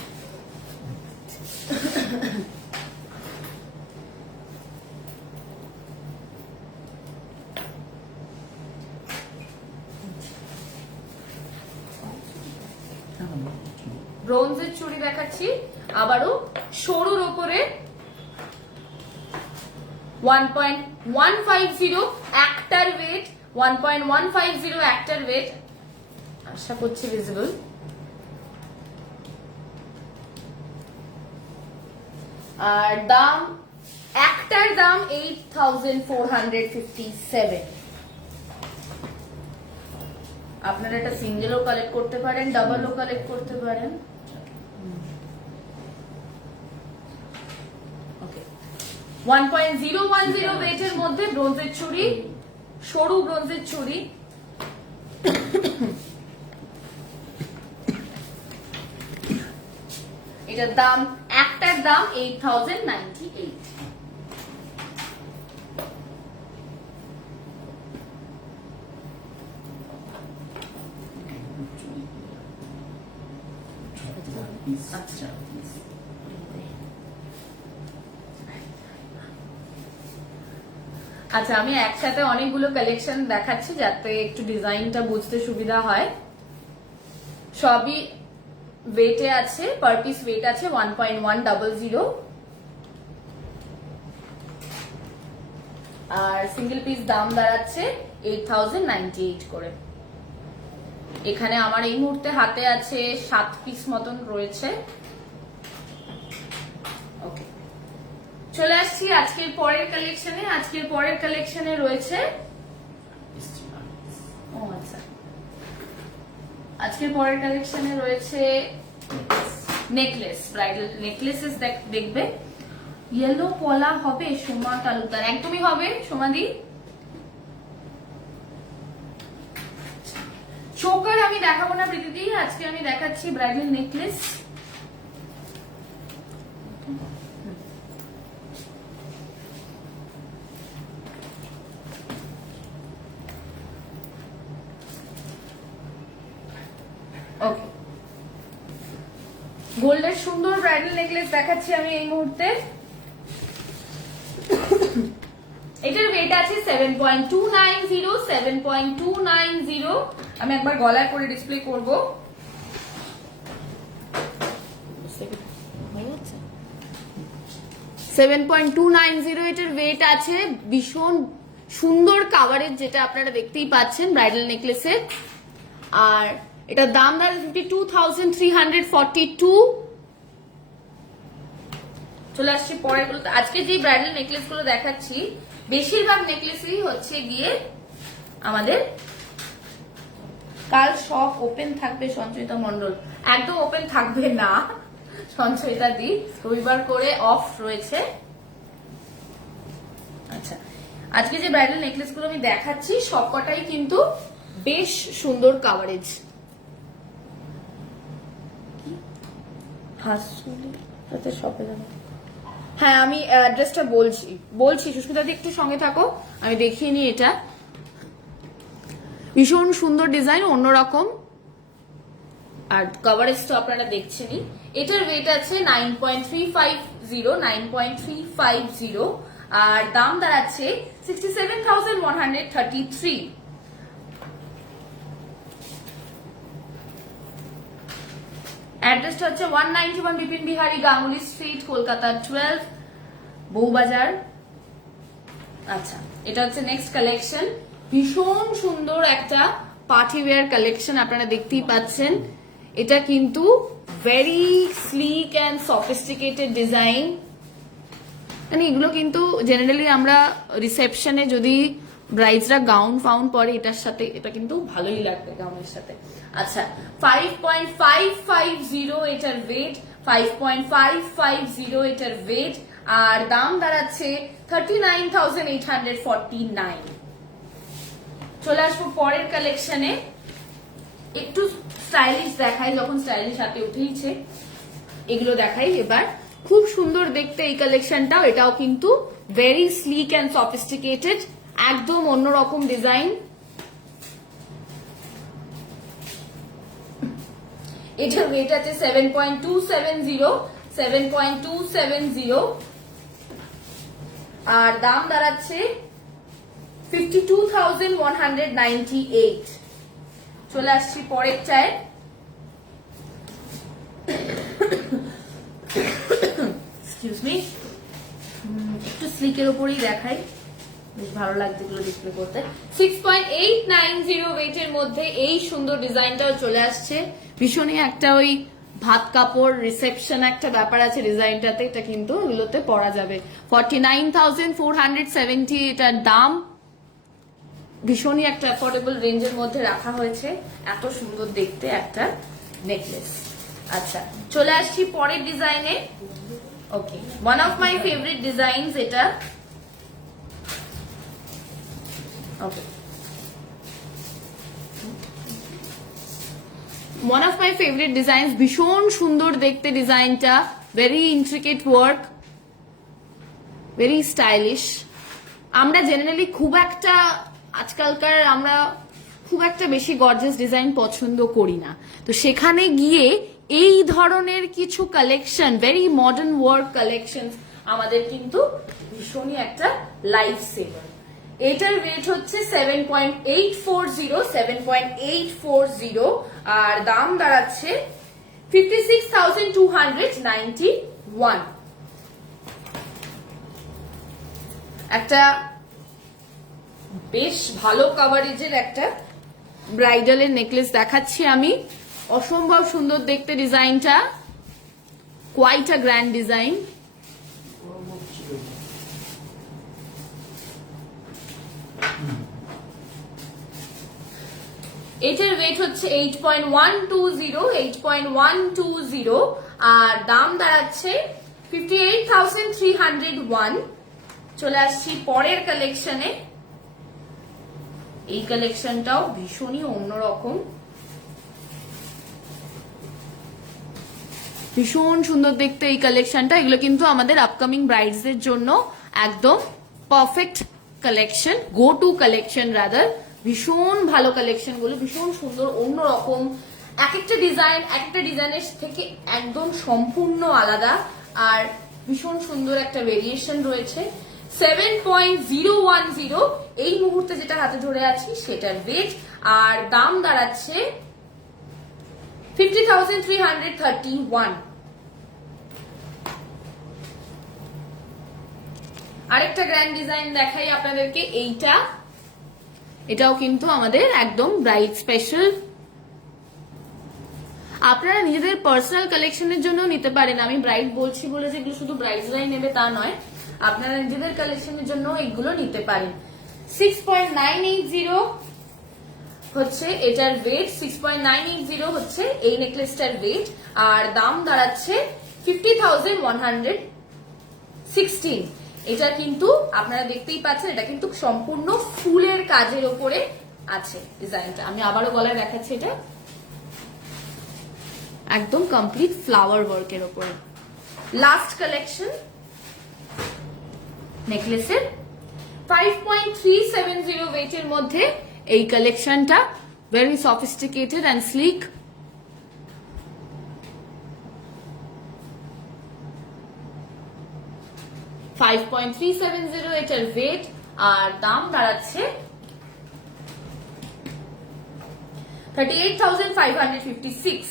ব্রোঞ্জের চুড়ি দেখাচ্ছি, আবারও সরুর ওপরে 1.150 একটার ওয়েট, 1.150 একটার ওয়েট, আশা করছি ভিজিবল। আর দাম, একটার দাম 8,457। আপনারা এটা সিঙ্গেলও কালেক্ট করতে পারেন, ডাবলও কালেক্ট করতে পারেন। ওকে, 1.010 ওয়েটের মধ্যে ব্রোঞ্জের চুড়ি, সরু ব্রোঞ্জের চুড়ি। এটার দাম, একটার দাম 8,098। আচ্ছা, আচ্ছা, আমি একসাথে অনেকগুলো কালেকশন দেখাচ্ছি যাতে একটু ডিজাইনটা বুঝতে সুবিধা হয়। সবই ওয়েটে আছে, পার পিস ওয়েট আছে 1.100 আর সিঙ্গেল পিস দাম দাঁড়াচ্ছে 8,098 করে। এখানে আমার এই মুহূর্তে হাতে আছে 7 পিস মতন রয়েছে। ওকে, চলে আসছি আজকের পরের কালেকশনে। আজকের পরের কালেকশনে রয়েছে, ও আচ্ছা, আজকের পরের কালেকশনে রয়েছে নেকলেস, ব্রাইডাল নেকলেসেস দেখবে। ইয়েলো পলা হবে সোমা তালুকদার, একদমই হবে সোমাদি। চোকার আমি দেখাবো না প্রীতিদি, আজকে আমি দেখাচ্ছি ব্রাইডাল নেকলেস। ওকে, গোল্ডের সুন্দর ব্রাইডাল নেকলেস দেখাচ্ছি আমি এই মুহূর্তে। এটার ওয়েট আছে 7.290, 7.290। আমি একবার গলায় করে ডিসপ্লে করব। 7.290 এটার ওয়েট আছে। ভীষণ সুন্দর কাভারেজ, যেটা আপনারা দেখতেই পাচ্ছেন ব্রাইডাল নেকলেসের। আর এটার দাম দাঁড়ায় 52,342। চলে আসছি পরের গুলো। আজকে যে ব্রাইডাল নেকলেস গুলো দেখাচ্ছি, বেশিরভাগ নেকলেসই হচ্ছে গিয়ে আমাদের, কাল সব ওপেন থাকবে সঞ্চয়িতা মন্ডল, একদম ওপেন থাকবে না সঞ্চয়িতা দি, রবিবার করে অফ রয়েছে। আচ্ছা, আজকে যে ব্রাইডাল নেকলেস গুলো আমি দেখাচ্ছি সবকটাই কিন্তু বেশ সুন্দর কাভারেজ। হ্যাঁ, আমি অ্যাড্রেসটা বলছি সুস্মিতা দি, একটু সঙ্গে থাকো, আমি দেখিয়ে নিই। এটা ভীষণ সুন্দর ডিজাইন, অন্যরকম। আর কভারেজ তো আপনারা দেখছেনই। এটার ওয়েট আছে 9.350, আর দাম দাঁড়াচ্ছে 67,133। অ্যাড্রেসটা হচ্ছে 191 বিপিন বিহারী গাঙ্গুলি স্ট্রিট, কলকাতা 12, বউবাজার। আচ্ছা, এটা হচ্ছে নেক্সট কালেকশন। ভীষণ সুন্দর একটা পার্টি ওয়্যার কালেকশন, আপনারা দেখতেই পাচ্ছেন। এটা কিন্তু very slick and sophisticated design. মানে এগুলো কিন্তু জেনারেলি আমরা রিসেপশনে যদি ব্রাইডসরা গাউন ফাউন পরে, এটার সাথে এটা কিন্তু ভালোই লাগবে গাউনের সাথে। আচ্ছা, 5.550 এটার ওয়েট, 5.550 এটার ওয়েট, আর দাম দাঁড়াচ্ছে 39,849। চলে আসবো পরের কালেকশনে। একটু স্টাইলিশ দেখাই, যখন স্টাইলিশ হাতে উঠেইছে এগুলো দেখাই এবার। খুব সুন্দর দেখতে এই কালেকশনটাও, এটাও কিন্তু ভেরি স্লিক অ্যান্ড সফিস্টিকেটেড, একদম অন্যরকম ডিজাইন। এটার ওয়েট আছে 7.270 7.270 আর দাম দাঁড়াচ্ছে 52,198। চলে আসছি পরের চায়। এক্সকিউজ মি, একটু স্লিকের উপরেই দেখাই, বেশ ভালো লাগছে এগুলো ডিসপ্লে করতে। 6.890 ওয়েটের মধ্যে এই সুন্দর ডিজাইনটাও চলে আসছে। ভীষণই একটা ওই ভাত কাপড় রিসেপশন একটা ব্যাপার আছে ডিজাইনটাতে, এটা কিন্তু এগুলোতে পরা যাবে। 49,470 এটার দাম। ভীষণই একটা অ্যাফোর্ডেবল রেঞ্জের মধ্যে রাখা হয়েছে, এত সুন্দর দেখতে একটা নেকলেস। আচ্ছা, চলে আসছি পরের ডিজাইনে। Okay, one of my favourite designs এটা। Okay, one of my favourite designs, ভীষণ সুন্দর দেখতে ডিজাইনটা, very intricate work, very stylish. আমরা জেনারেলি খুব একটা আজকালকার আমরা খুব একটা বেশি গর্জিয়াস ডিজাইন পছন্দ করি না, তো সেখানে গিয়ে এই ধরনের কিছু collection, very modern work collection আমাদের কিন্তু ভীষণই একটা লাইফ সেভার। এটার ওয়েট হচ্ছে 7.840 আর দাম দাঁড়াচ্ছে 56,291। একটা বেশ ভালো কাভারেজের একটা ব্রাইডালের নেকলেস দেখাচ্ছি আমি। অসম্ভব সুন্দর দেখতে ডিজাইনটা, কোয়াইট আ গ্র্যান্ড ডিজাইন। এটার ওয়েট হচ্ছে 8.120 আর দাম দাঁড়াচ্ছে 58,301। চলে আসছি পরের কালেকশনে। এই কালেকশনটাও ভীষণই অন্যরকম, ভীষণ সুন্দর দেখতে এই কালেকশনটা। এগুলো কিন্তু আমাদের আপকামিং ব্রাইডসদের জন্য একদম perfect collection, go to collection rather. ভীষণ ভালো কালেকশন গুলো, ভীষণ সুন্দর, অন্যরকম। এক একটা ডিজাইনের থেকে একদম সম্পূর্ণ আলাদা আর ভীষণ সুন্দর একটা ভেরিয়েশন রয়েছে। 7.010 এই মুহূর্তে যেটা হাতে ধরে আছি সেটার ওয়েট আর দাম দাঁড়াচ্ছে 50,331। আরেকটা গ্র্যান্ড ডিজাইন দেখাই আপনাদেরকে। এটাও কিন্তু আমাদের একদম ব্রাইড স্পেশাল। আপনারা নিজেদের পার্সোনাল কালেকশনের জন্য নিতে পারেন, আমি ব্রাইড বলছি বলে যে এগুলো শুধু ব্রাইডরাই নেবে তা নয়, আপনারা নিজেদের কালেকশনের জন্য এগুলো নিতে পারেন। 6.980 হচ্ছে এটার ওয়েট, 6.980 হচ্ছে এই নেকলেসটার ওয়েট আর দাম দাঁড়াচ্ছে 50,116। এটা কিন্তু আপনারা দেখতেই পাচ্ছেন, এটা কিন্তু সম্পূর্ণ ফুলের কাজের ওপরে আছে ডিজাইনটা। আমি আবারও গলায় দেখাচ্ছি, এটা একদম কমপ্লিট ফ্লাওয়ার ওয়ার্কের ওপরে। লাস্ট কালেকশন নেকলেসের 5.370 ওয়েটের মধ্যে এই কালেকশনটা, ভেরি সফিস্টিকেটেড অ্যান্ড স্লিক। $5.370 এটার ওয়েট আর দাম দাঁড়াচ্ছে 38,556।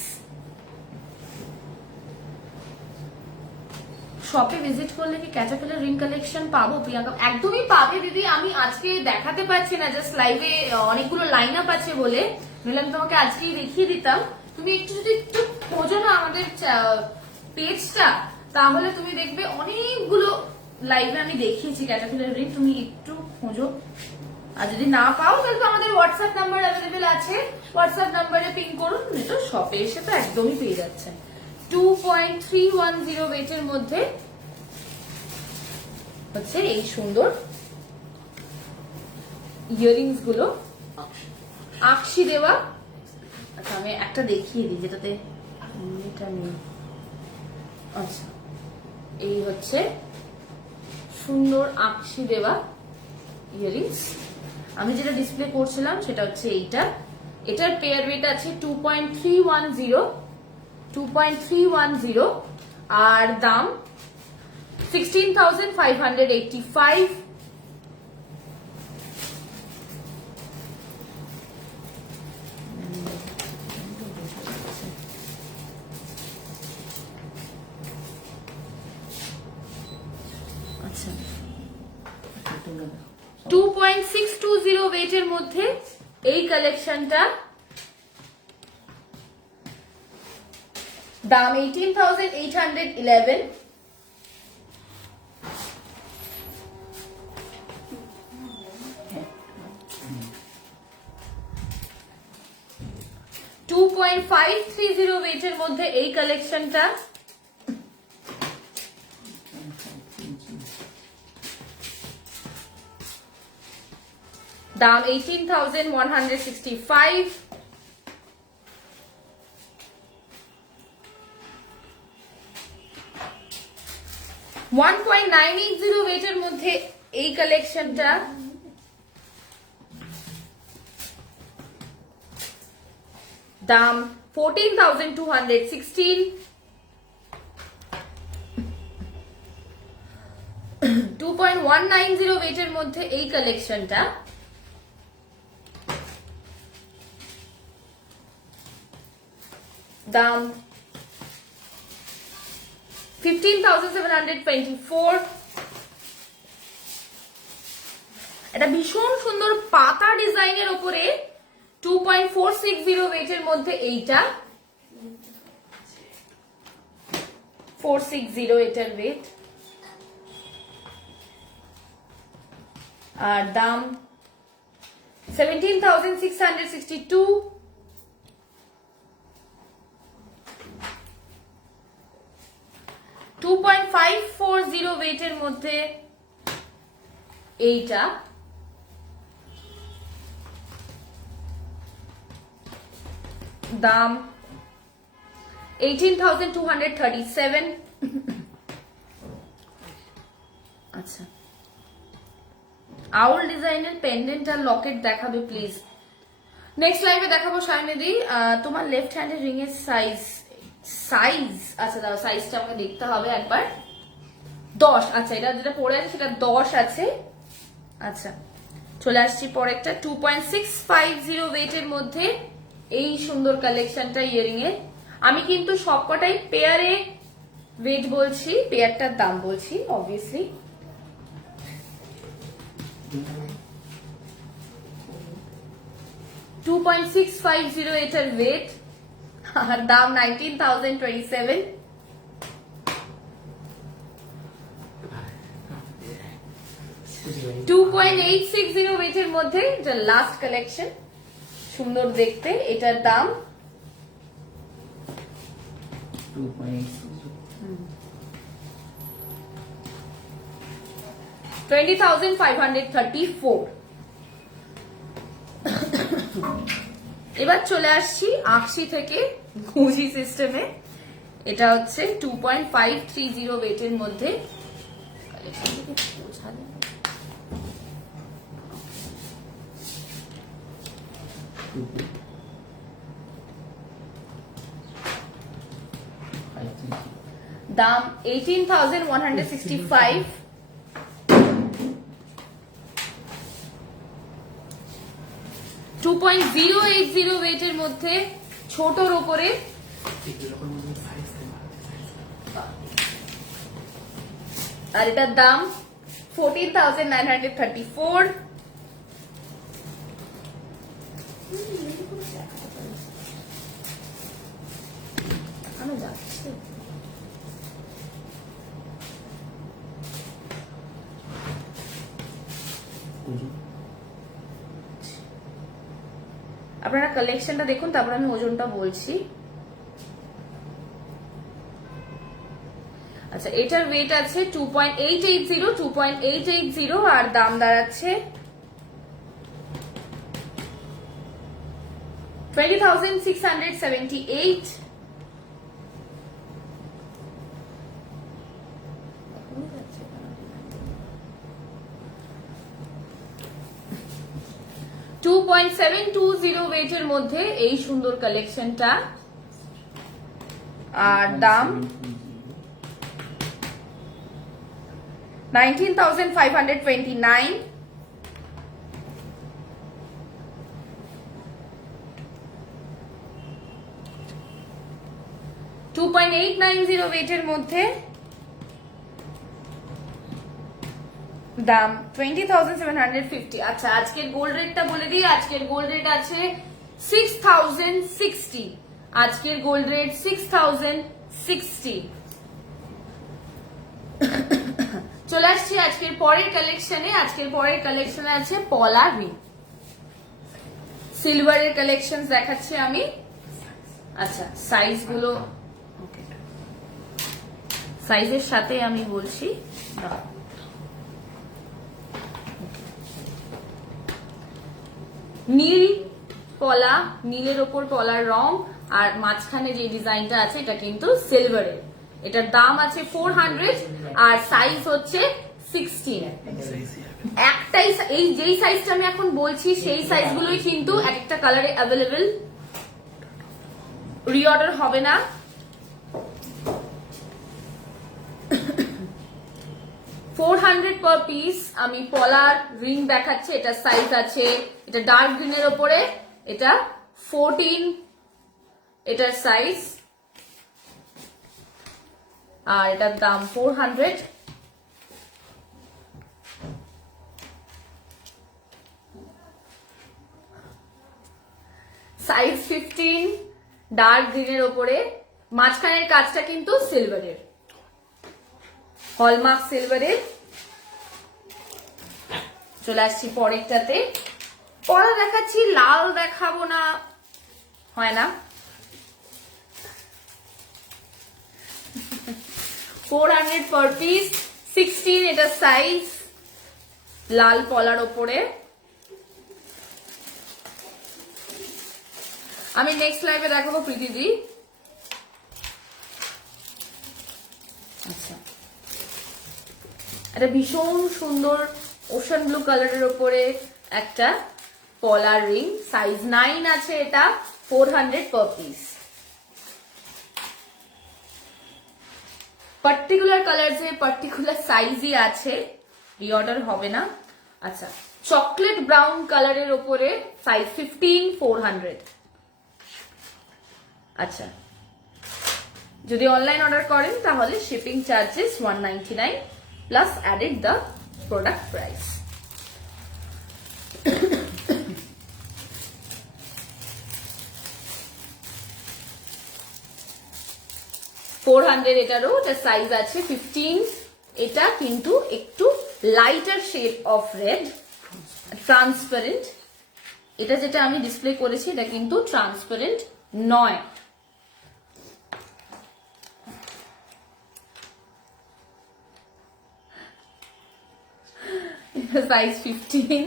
শপে ভিজিট করলে কি ক্যাটারপিলার রিং কালেকশন পাবো প্রিয়াঙ্কা? একদমই পাবে দিদি, আমি আজকে দেখাতে পারছি না, জাস্ট লাইভে অনেকগুলো লাইন আপ আছে বলে বললাম তোমাকে আজকেই দেখিয়ে দিতাম। তুমি যদি একটু খোঁজো না আমাদের পেজটা, তাহলে তুমি দেখবে অনেকগুলো লাইভে আমি দেখিয়েছি ক্যাটারপিলার রিং, তুমি একটু খোঁজো। আর যদি না পাও তাহলে তো আমাদের হোয়াটসঅ্যাপ নাম্বার অ্যাভেলেবেল আছে, হোয়াটসঅ্যাপ নাম্বারে পিং করুন, তো শপে এসে তো একদমই পেয়ে যাচ্ছেন। 2.310 ওয়েটের মধ্যে হচ্ছে এই সুন্দর ইয়াররিংস গুলো, আকশি দেওয়া। আচ্ছা, আমি একটা দেখিয়ে দিই যেটাতে এটা নেই। আচ্ছা, এই হচ্ছে সুন্দর আকশি দেওয়া ইয়াররিংস। আমি যেটা ডিসপ্লে করছিলাম সেটা হচ্ছে এইটা। এটার পেয়ার ওয়েট আছে 2.310 2.310 আর দাম 16,585। আচ্ছা 2.620 ওয়েটের মধ্যে এই কালেকশনটা, দাম 18,811। $2.530 ওয়েটের মধ্যে এই কালেকশনটা, দাম 18,165। $1.980 ওয়েটের মধ্যে এই কালেকশনটা, দাম 14,216। $2.190 ওয়েটের মধ্যে এই কালেকশনটা, দাম 15,724। এটা ভীষণ সুন্দর পাতা ডিজাইনের উপরে 2.460 ওয়েটের মধ্যে এইটা, 460 এটার ওয়েট, আর দাম 17,662। $2.540 ওয়েটের মধ্যে এইটা, দাম 18,237। আচ্ছা আউল ডিজাইনের পেন্ডেন্ট আর লকেট দেখাবে প্লিজ। নেক্সট লাইভে দেখাবো শাইনিদি। তোমার লেফট হ্যান্ডের রিং এর সাইজ আচ্ছা দাও, সাইজটা আমাকে দেখতে হবে একবার। 10। আচ্ছা এটা যেটা পরে আছে সেটা 10 আছে। আচ্ছা চলে আসছি পরেরটা, 2.650 ওয়েটের মধ্যে এই সুন্দর কালেকশনটা ইয়ারিং এর। আমি কিন্তু সবকটাই পেয়ারে ওয়েট বলছি, পেয়ারটার দাম বলছি অবভিয়াসলি। $2.650 এটার ওয়েট আর দাম 19,027। $2.860 ওয়েটের মধ্যে যা লাস্ট কালেকশন, সুন্দর দেখতে, এটার দাম 20,534। এবার চলে আসছি আকশি থেকে গুজি সিস্টেমে। এটা হচ্ছে 2.530 ওয়েটের মধ্যে। দাম 18,165। $2.080 ওয়েটের মধ্যে ছোটর উপরে, আর এটার দাম 14,934। যাচ্ছে আপনারা কালেকশনটা দেখুন, তারপর আমি ওজনটা বলছি। আচ্ছা এটার ওয়েট আছে 2.880 আর দাম দাঁড়াচ্ছে 20,678। $2.720 ওয়েটের মধ্যে এই সুন্দর কালেকশনটা, আর দাম 19,529। $2.890 ওয়েটের মধ্যে, দাম 20,750। আচ্ছা, আজকের গোল্ড রেটটা বলে দিই। আজকের গোল্ড রেট আছে 6,060। আজকের গোল্ড রেট 6,060। চলে আসছি আজকের পরের কালেকশনে। আজকের পরের কালেকশনে আছে পলা রিং, সিলভারের কালেকশন দেখাচ্ছি আমি। আচ্ছা, সাইজ গুলো সাইজের সাথে আমি বলছি। নীল পলা, নীলের ওপর পলার রং, আর মাঝখানে যে ডিজাইনটা আছে এটা কিন্তু সিলভারের। এটার দাম আছে 400 আর সাইজ হচ্ছে 16। একটাই এই যেই সাইজটা আমি এখন বলছি সেই সাইজগুলোই কিন্তু এক একটা কালারে অ্যাভেলেবেল, রিঅর্ডার হবে না। $400 পার পিস। আমি পলার রিং দেখাচ্ছি, এটা সাইজ আছে, এটা ডার্ক গ্রিনের ওপরে, এটা 14 এটার সাইজ, আর এটার দাম 400। সাইজ 15, ডার্ক গ্রিনের ওপরে, মাঝখানের কাজটা কিন্তু সিলভারের, হলমার্ক সিলভারের। চলে আসছি পরেরটাতে। পলা দেখাচ্ছি, লাল দেখাবো না, হয় না। 400 পার পিস, 16 এটা সাইজ, লাল পলার ওপরে। আমি নেক্সট লাইভে দেখাবো প্রীতিদি। আচ্ছা, এটা ভীষণ সুন্দর ওশান ব্লু কালারের ওপরে একটা পলার রিং, সাইজ 9 আছে, এটা 400 পার পিস। পার্টিকুলার কালার যে পার্টিকুলার সাইজই আছে, রিঅর্ডার হবে না। আচ্ছা, চকলেট ব্রাউন কালারের ওপরে, সাইজ 15, 400। আচ্ছা, যদি অনলাইন অর্ডার করেন তাহলে shipping charges 199 plus added the product price. $400 এটারও, এটা সাইজ আছে 15। এটা কিন্তু একটু lighter shade of red, transparent. এটা যেটা আমি ডিসপ্লে করেছি এটা কিন্তু ট্রান্সপারেন্ট নয়। সাইজ 15।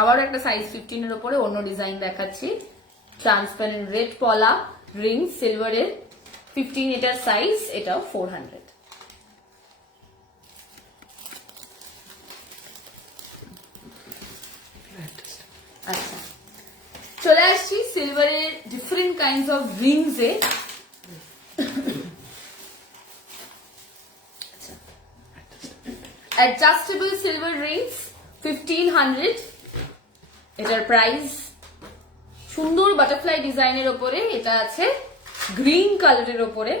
আবার একটা সাইজ 15 এর উপরে অন্য ডিজাইন দেখাচ্ছি, ট্রান্সপারেন্ট রেড পলা রিং, সিলভারের, 15 এটার সাইজ, এটাও 400। আচ্ছা, চলে আসছি সিলভারের ডিফারেন্ট কাইন্ডস অফ রিংস এ। অ্যাডজাস্টেবল সিলভার রিংস 1500 এটার প্রাইস। সুন্দর বাটারফ্লাই ডিজাইনের ওপরে, এটা আছে গ্রিন কালারের ওপরে,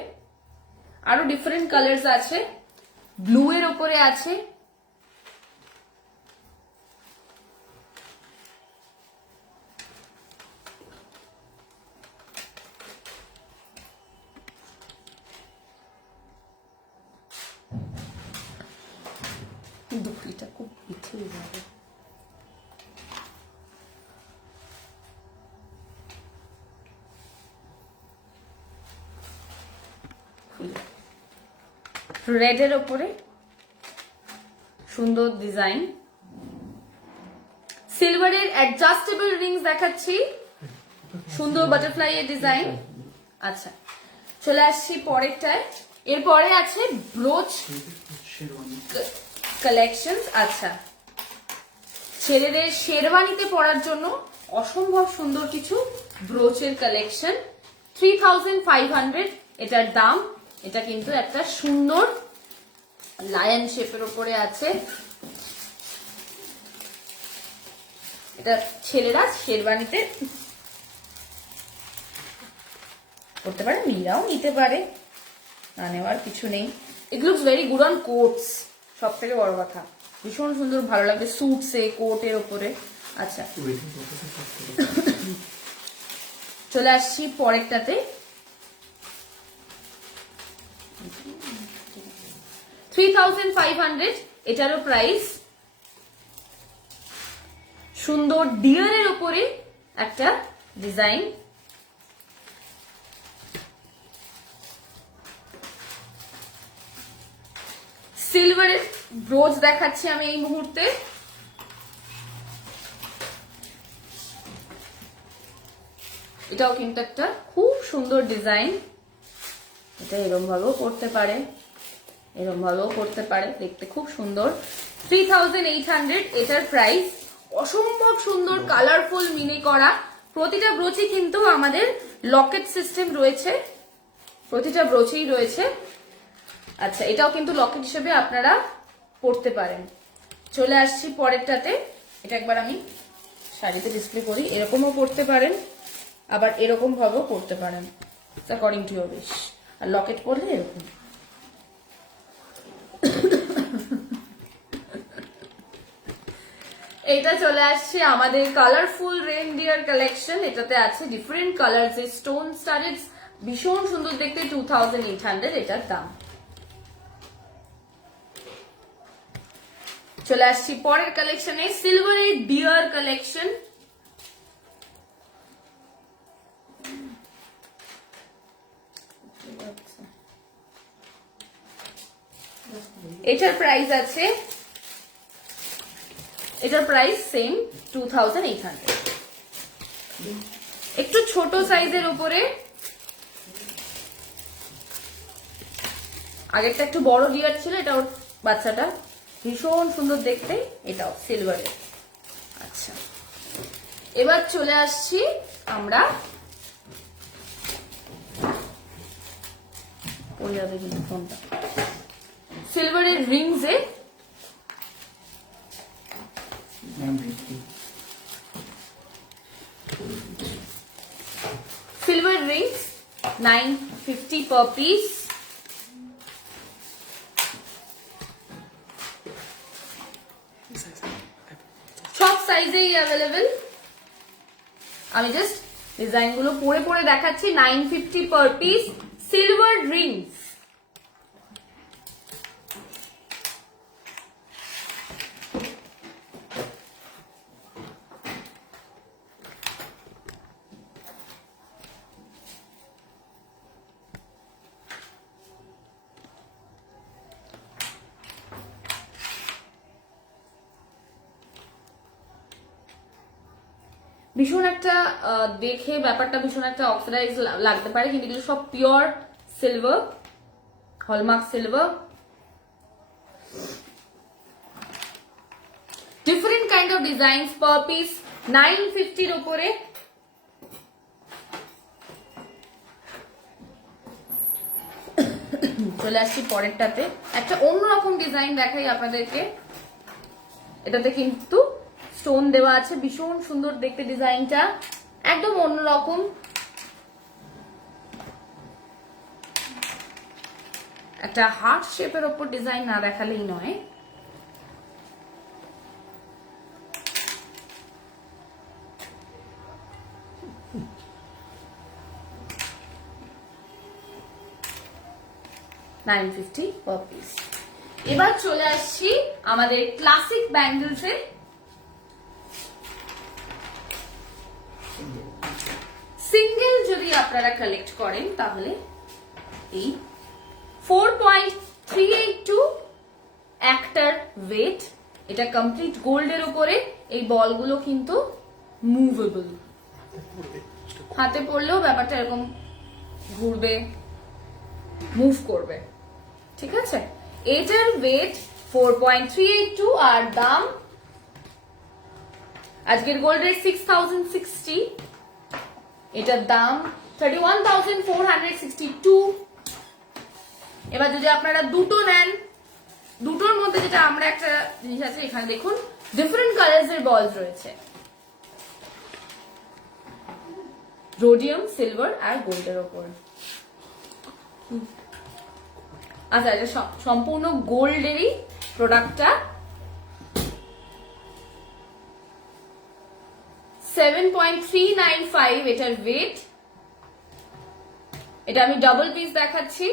আরো ডিফারেন্ট কালার্স আছে, ব্লু এর ওপরে আছে, দুপুরিটা খুব পিছিয়ে যাবে। রেডের ওপরে সুন্দর ডিজাইন, সিলভারের অ্যাডজাস্টেবল রিংস দেখাচ্ছি, সুন্দর বাটারফ্লাই এর ডিজাইন। আচ্ছা, চলে আসছি পরেরটায়। এরপরে আছে ব্রোচ কালেকশন। আচ্ছা, ছেলেদের শেরওয়ানিতে পরার জন্য অসম্ভব সুন্দর কিছু ব্রোচের কালেকশন 3500 এটার দাম। এটা কিন্তু একটা সুন্দর লায়ন শেপের উপরে আছে। এটা ছেলেরা শেরবানিতে করতে পারে, মেয়েরাও নিতে পারে, না নেওয়ার কিছু নেই। It looks very good on quotes, সব থেকে বড় কথা ভীষণ সুন্দর, ভালো লাগবে স্যুটসে, কোটের ওপরে। আচ্ছা, চলে আসছি পরেরটাতে। 3500 এটারও প্রাইস। সুন্দর ডিয়ারের উপরে একটা ডিজাইন, সিলভারের ব্রোচ দেখাচ্ছি আমি এই মুহূর্তে। এটাও কিন্তু একটা খুব সুন্দর ডিজাইন। এটা এরকম ভাবেও করতে পারে, এরকম ভাবেও করতে পারে, দেখতে খুব সুন্দর। 3800 এটার প্রাইস। অসম্ভব সুন্দর কালারফুল মিনি করা। প্রতিটা ব্রোচই কিন্তু আমাদের লকেট সিস্টেম রয়েছে, প্রতিটা ব্রোচেই রয়েছে। আচ্ছা, এটাও কিন্তু লকেট হিসেবে আপনারা পড়তে পারেন। চলে আসছি পরেরটাতে। এটা একবার আমি শাড়িতে ডিসপ্লে করি। এরকমও পড়তে পারেন, আবার এরকম ভাবেও পড়তে পারেন, অ্যাকর্ডিং টু ইউর উইশ। আর লকেট পরলে এরকম। এটা চলে আসছে আমাদের কালারফুল রেনডিয়ার কালেকশন। এটাতে আছে ডিফারেন্ট কালার যে স্টোন স্টাডেড, ভীষণ সুন্দর দেখতে। 2800 এটার দাম। চলে আসছি পরের কালেকশনে, সিলভারের ডিয়ার কালেকশন। এটার প্রাইস আছে, এটার প্রাইস সেম 2800। একটু ছোট সাইজের উপরে, আগেরটা একটু বড় ডিয়ার ছিল, এটা ওর বাচ্চাটা, ভীষণ সুন্দর দেখতে। এটাও সিলভারের। আচ্ছা, এবার চলে আসছি আমরা, পড়ে যাবে কিন্তু ফোনটা, সিলভারের রিংসে। Silver rings 950 per piece। সব সাইজেই অ্যাভেলেবেল। আমি জাস্ট ডিজাইন গুলো পরে পরে দেখাচ্ছি। 950 per piece সিলভার রিংস। ভীষণ একটা দেখে ব্যাপারটা ভীষণ একটা অক্সিডাইজ লাগতে পারে, কিন্তু এগুলো সব pure silver, hallmark silver. Different kind of design per piece 950 এর উপরে। চলে আসছি পরেরটাতে, একটা অন্যরকম ডিজাইন দেখাই আপনাদেরকে। এটাতে কিন্তু স্টোন দেওয়া আছে, ভীষণ সুন্দর দেখতে ডিজাইনটা, একদম অন্যরকম। একটা হার্ট শেপের ওপর ডিজাইন না দেখালেই নয়। $950 per piece। এবার চলে আসছি আমাদের ক্লাসিক ব্যাঙ্গেলসে। সিঙ্গেল যদি আপনারা কালেক্ট করেন তাহলে এই 4.382 একটার ওয়েট। এটা কমপ্লিট গোল্ডের উপরে। এই বলগুলো কিন্তু মুভেবল, হাতে পড়লেও ব্যাপারটা এরকম ঘুরবে, মুভ করবে, ঠিক আছে। এটার ওয়েট 4.382 আর দাম আজকের গোল্ড রেট 6060। এটার দাম 31,462। এবার যদি আপনারা দুটো নেন, দুটোর মধ্যে যেটা আমরা একটা জিনিস আছে এখানে দেখুন, ডিফারেন্ট কালার্স এর বলস রয়েছে, রোডিয়াম, সিলভার আর গোল্ডের ওপর। আচ্ছা, এটা সম্পূর্ণ গোল্ডেরই প্রোডাক্টটা। 7.395 এটার ওয়েট। এটা আমি ডাবল পিস দেখাচ্ছি,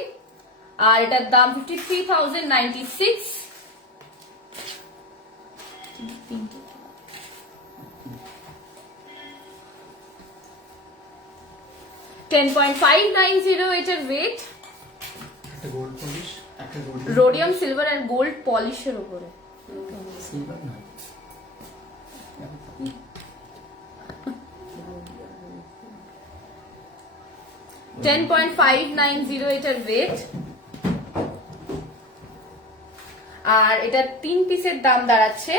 আর এটার দাম 53,096। 10.590 এটার ওয়েট, একটা গোল্ড পলিশ, একটা গোল্ড রোডিয়াম, সিলভার আর গোল্ড পলিশের উপরে। সিলভার না, 10.590 এটার ওয়েট। আর এটা 3 পিসের দাম দাঁড়াচ্ছে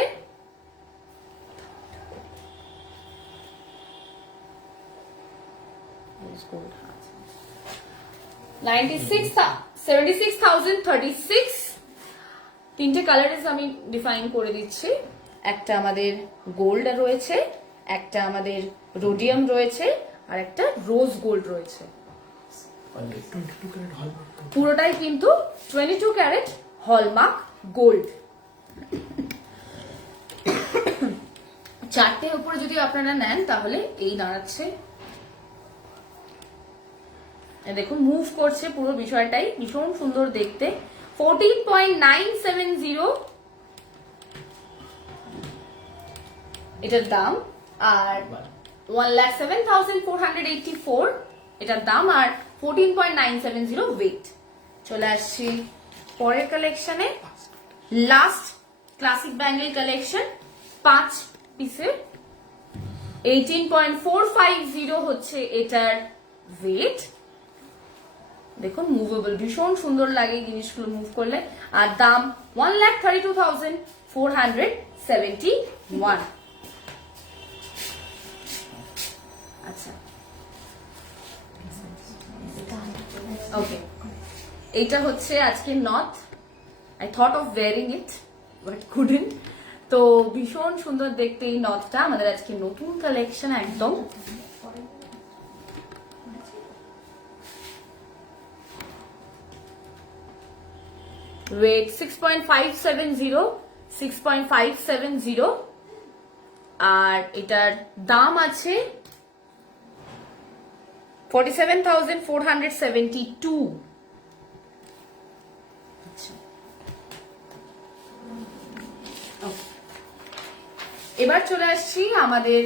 76,36। তিনটে কালারের আমি ডিফাইন করে দিচ্ছি। একটা আমাদের গোল্ড রয়েছে, একটা আমাদের রোডিয়াম রয়েছে, আর একটা রোজ গোল্ড রয়েছে। 22 ক্যারেট হলমার্ক। পুরোটাই কিন্তু 22 ক্যারেট হলমার্ক গোল্ড। চারটের উপরে যদি আপনারা নেন তাহলে এই দাঁড়াচ্ছে, দেখুন মুভ করছে পুরো বিষয়টাই, ভীষণ সুন্দর দেখতে। 14.970 এটার দাম, আর 1,07,484 এটার দাম, আর 14.970 ওয়েট। চলে আসছি পরের কালেকশনে, লাস্ট ক্লাসিক ব্যাঙ্গেল কালেকশন, 5 পিসের। 18.450 হচ্ছে এটার ওয়েট। দেখুন মুভেবল, ভীষণ সুন্দর লাগে জিনিসগুলো মুভ করলে। আর দাম 1,32,471। আচ্ছা, ওকে, এইটা হচ্ছে আজকে নথ। I thought of wearing it but couldn't. তো ভীষণ সুন্দর দেখতে এই নথটা, আমাদের আজকে নতুন কালেকশন একদম। ওয়েট 6.570, আর এটার দাম আছে 47,472। এবার চলে আসছি আমাদের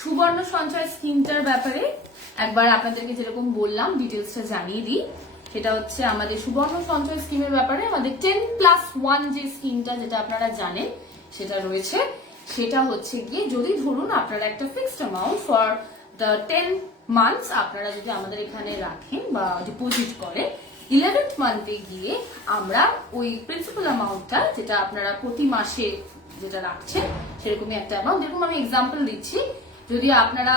সুবর্ণ সঞ্চয় স্কিমটার ব্যাপারে। একবার আপনাদেরকে যেরকম বললাম ডিটেলসটা জানিয়ে দিই। সেটা হচ্ছে আমাদের সুবর্ণ সঞ্চয় স্কিমের ব্যাপারে আমাদের 10+1 যে স্কিমটা, যেটা আপনারা জানেন সেটা রয়েছে। সেটা হচ্ছে গিয়ে, যদি ধরুন আপনারা একটা fixed amount for the 10 months আপনারা যদি আমাদের এখানে রাখেন বা ডিপোজিট করেন, 11th মান্থে গিয়ে আমরা ওই প্রিন্সিপাল অ্যামাউন্টটা, যেটা আপনারা প্রতি মাসে যেটা রাখছেন সেরকমই একটা অ্যামাউন্ট, যেরকম আমি এক্সাম্পল দিচ্ছি, যদি আপনারা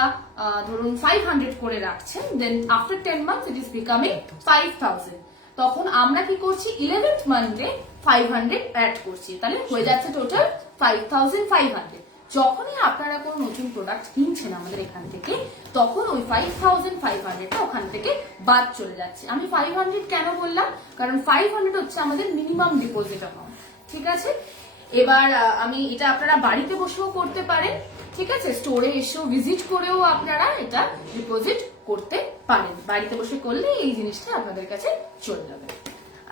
ধরুন 500 করে রাখছেন, then after 10 months it is becoming 5,000। তখন আমরা কি করছি, 11th মান্থে 500 অ্যাড করছি, তাহলে হয়ে যাচ্ছে টোটাল 5,500। যখনই আপনারা কোনো নতুন প্রোডাক্ট কিনছেন আমাদের এখান থেকে, তখন ওই 5,500টা ওখান থেকে বাদ চলে যাচ্ছে। আমি 500 কেন বললাম, কারণ 500 হচ্ছে আমাদের মিনিমাম ডিপোজিট অ্যামাউন্ট। ঠিক আছে, এবার আমি এটা আপনারা বাড়িতে বসেও করতে পারেন, ঠিক আছে, স্টোরে এসেও ভিজিট করেও আপনারা এটা ডিপোজিট করতে পারেন। বাড়িতে বসে করলে এই জিনিসটা আপনাদের কাছে চলে যাবে।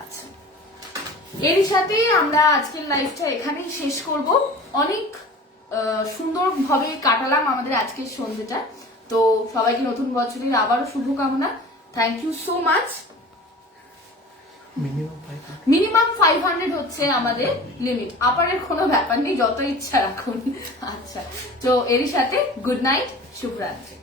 আচ্ছা, এর সাথে আমরা আজকের লাইভটা এখানেই শেষ করব। অনেক সুন্দরভাবে কাটালাম আমাদের আজকের সন্ধ্যেটা। তো সবাইকে নতুন বছরের আবারও শুভকামনা। Thank you so much. Minimum 500 হচ্ছে আমাদের লিমিট, আপারের কোনো ব্যাপার নেই, যত ইচ্ছা রাখুন। আচ্ছা, তো এরই সাথে গুড নাইট, শুভরাত্রি।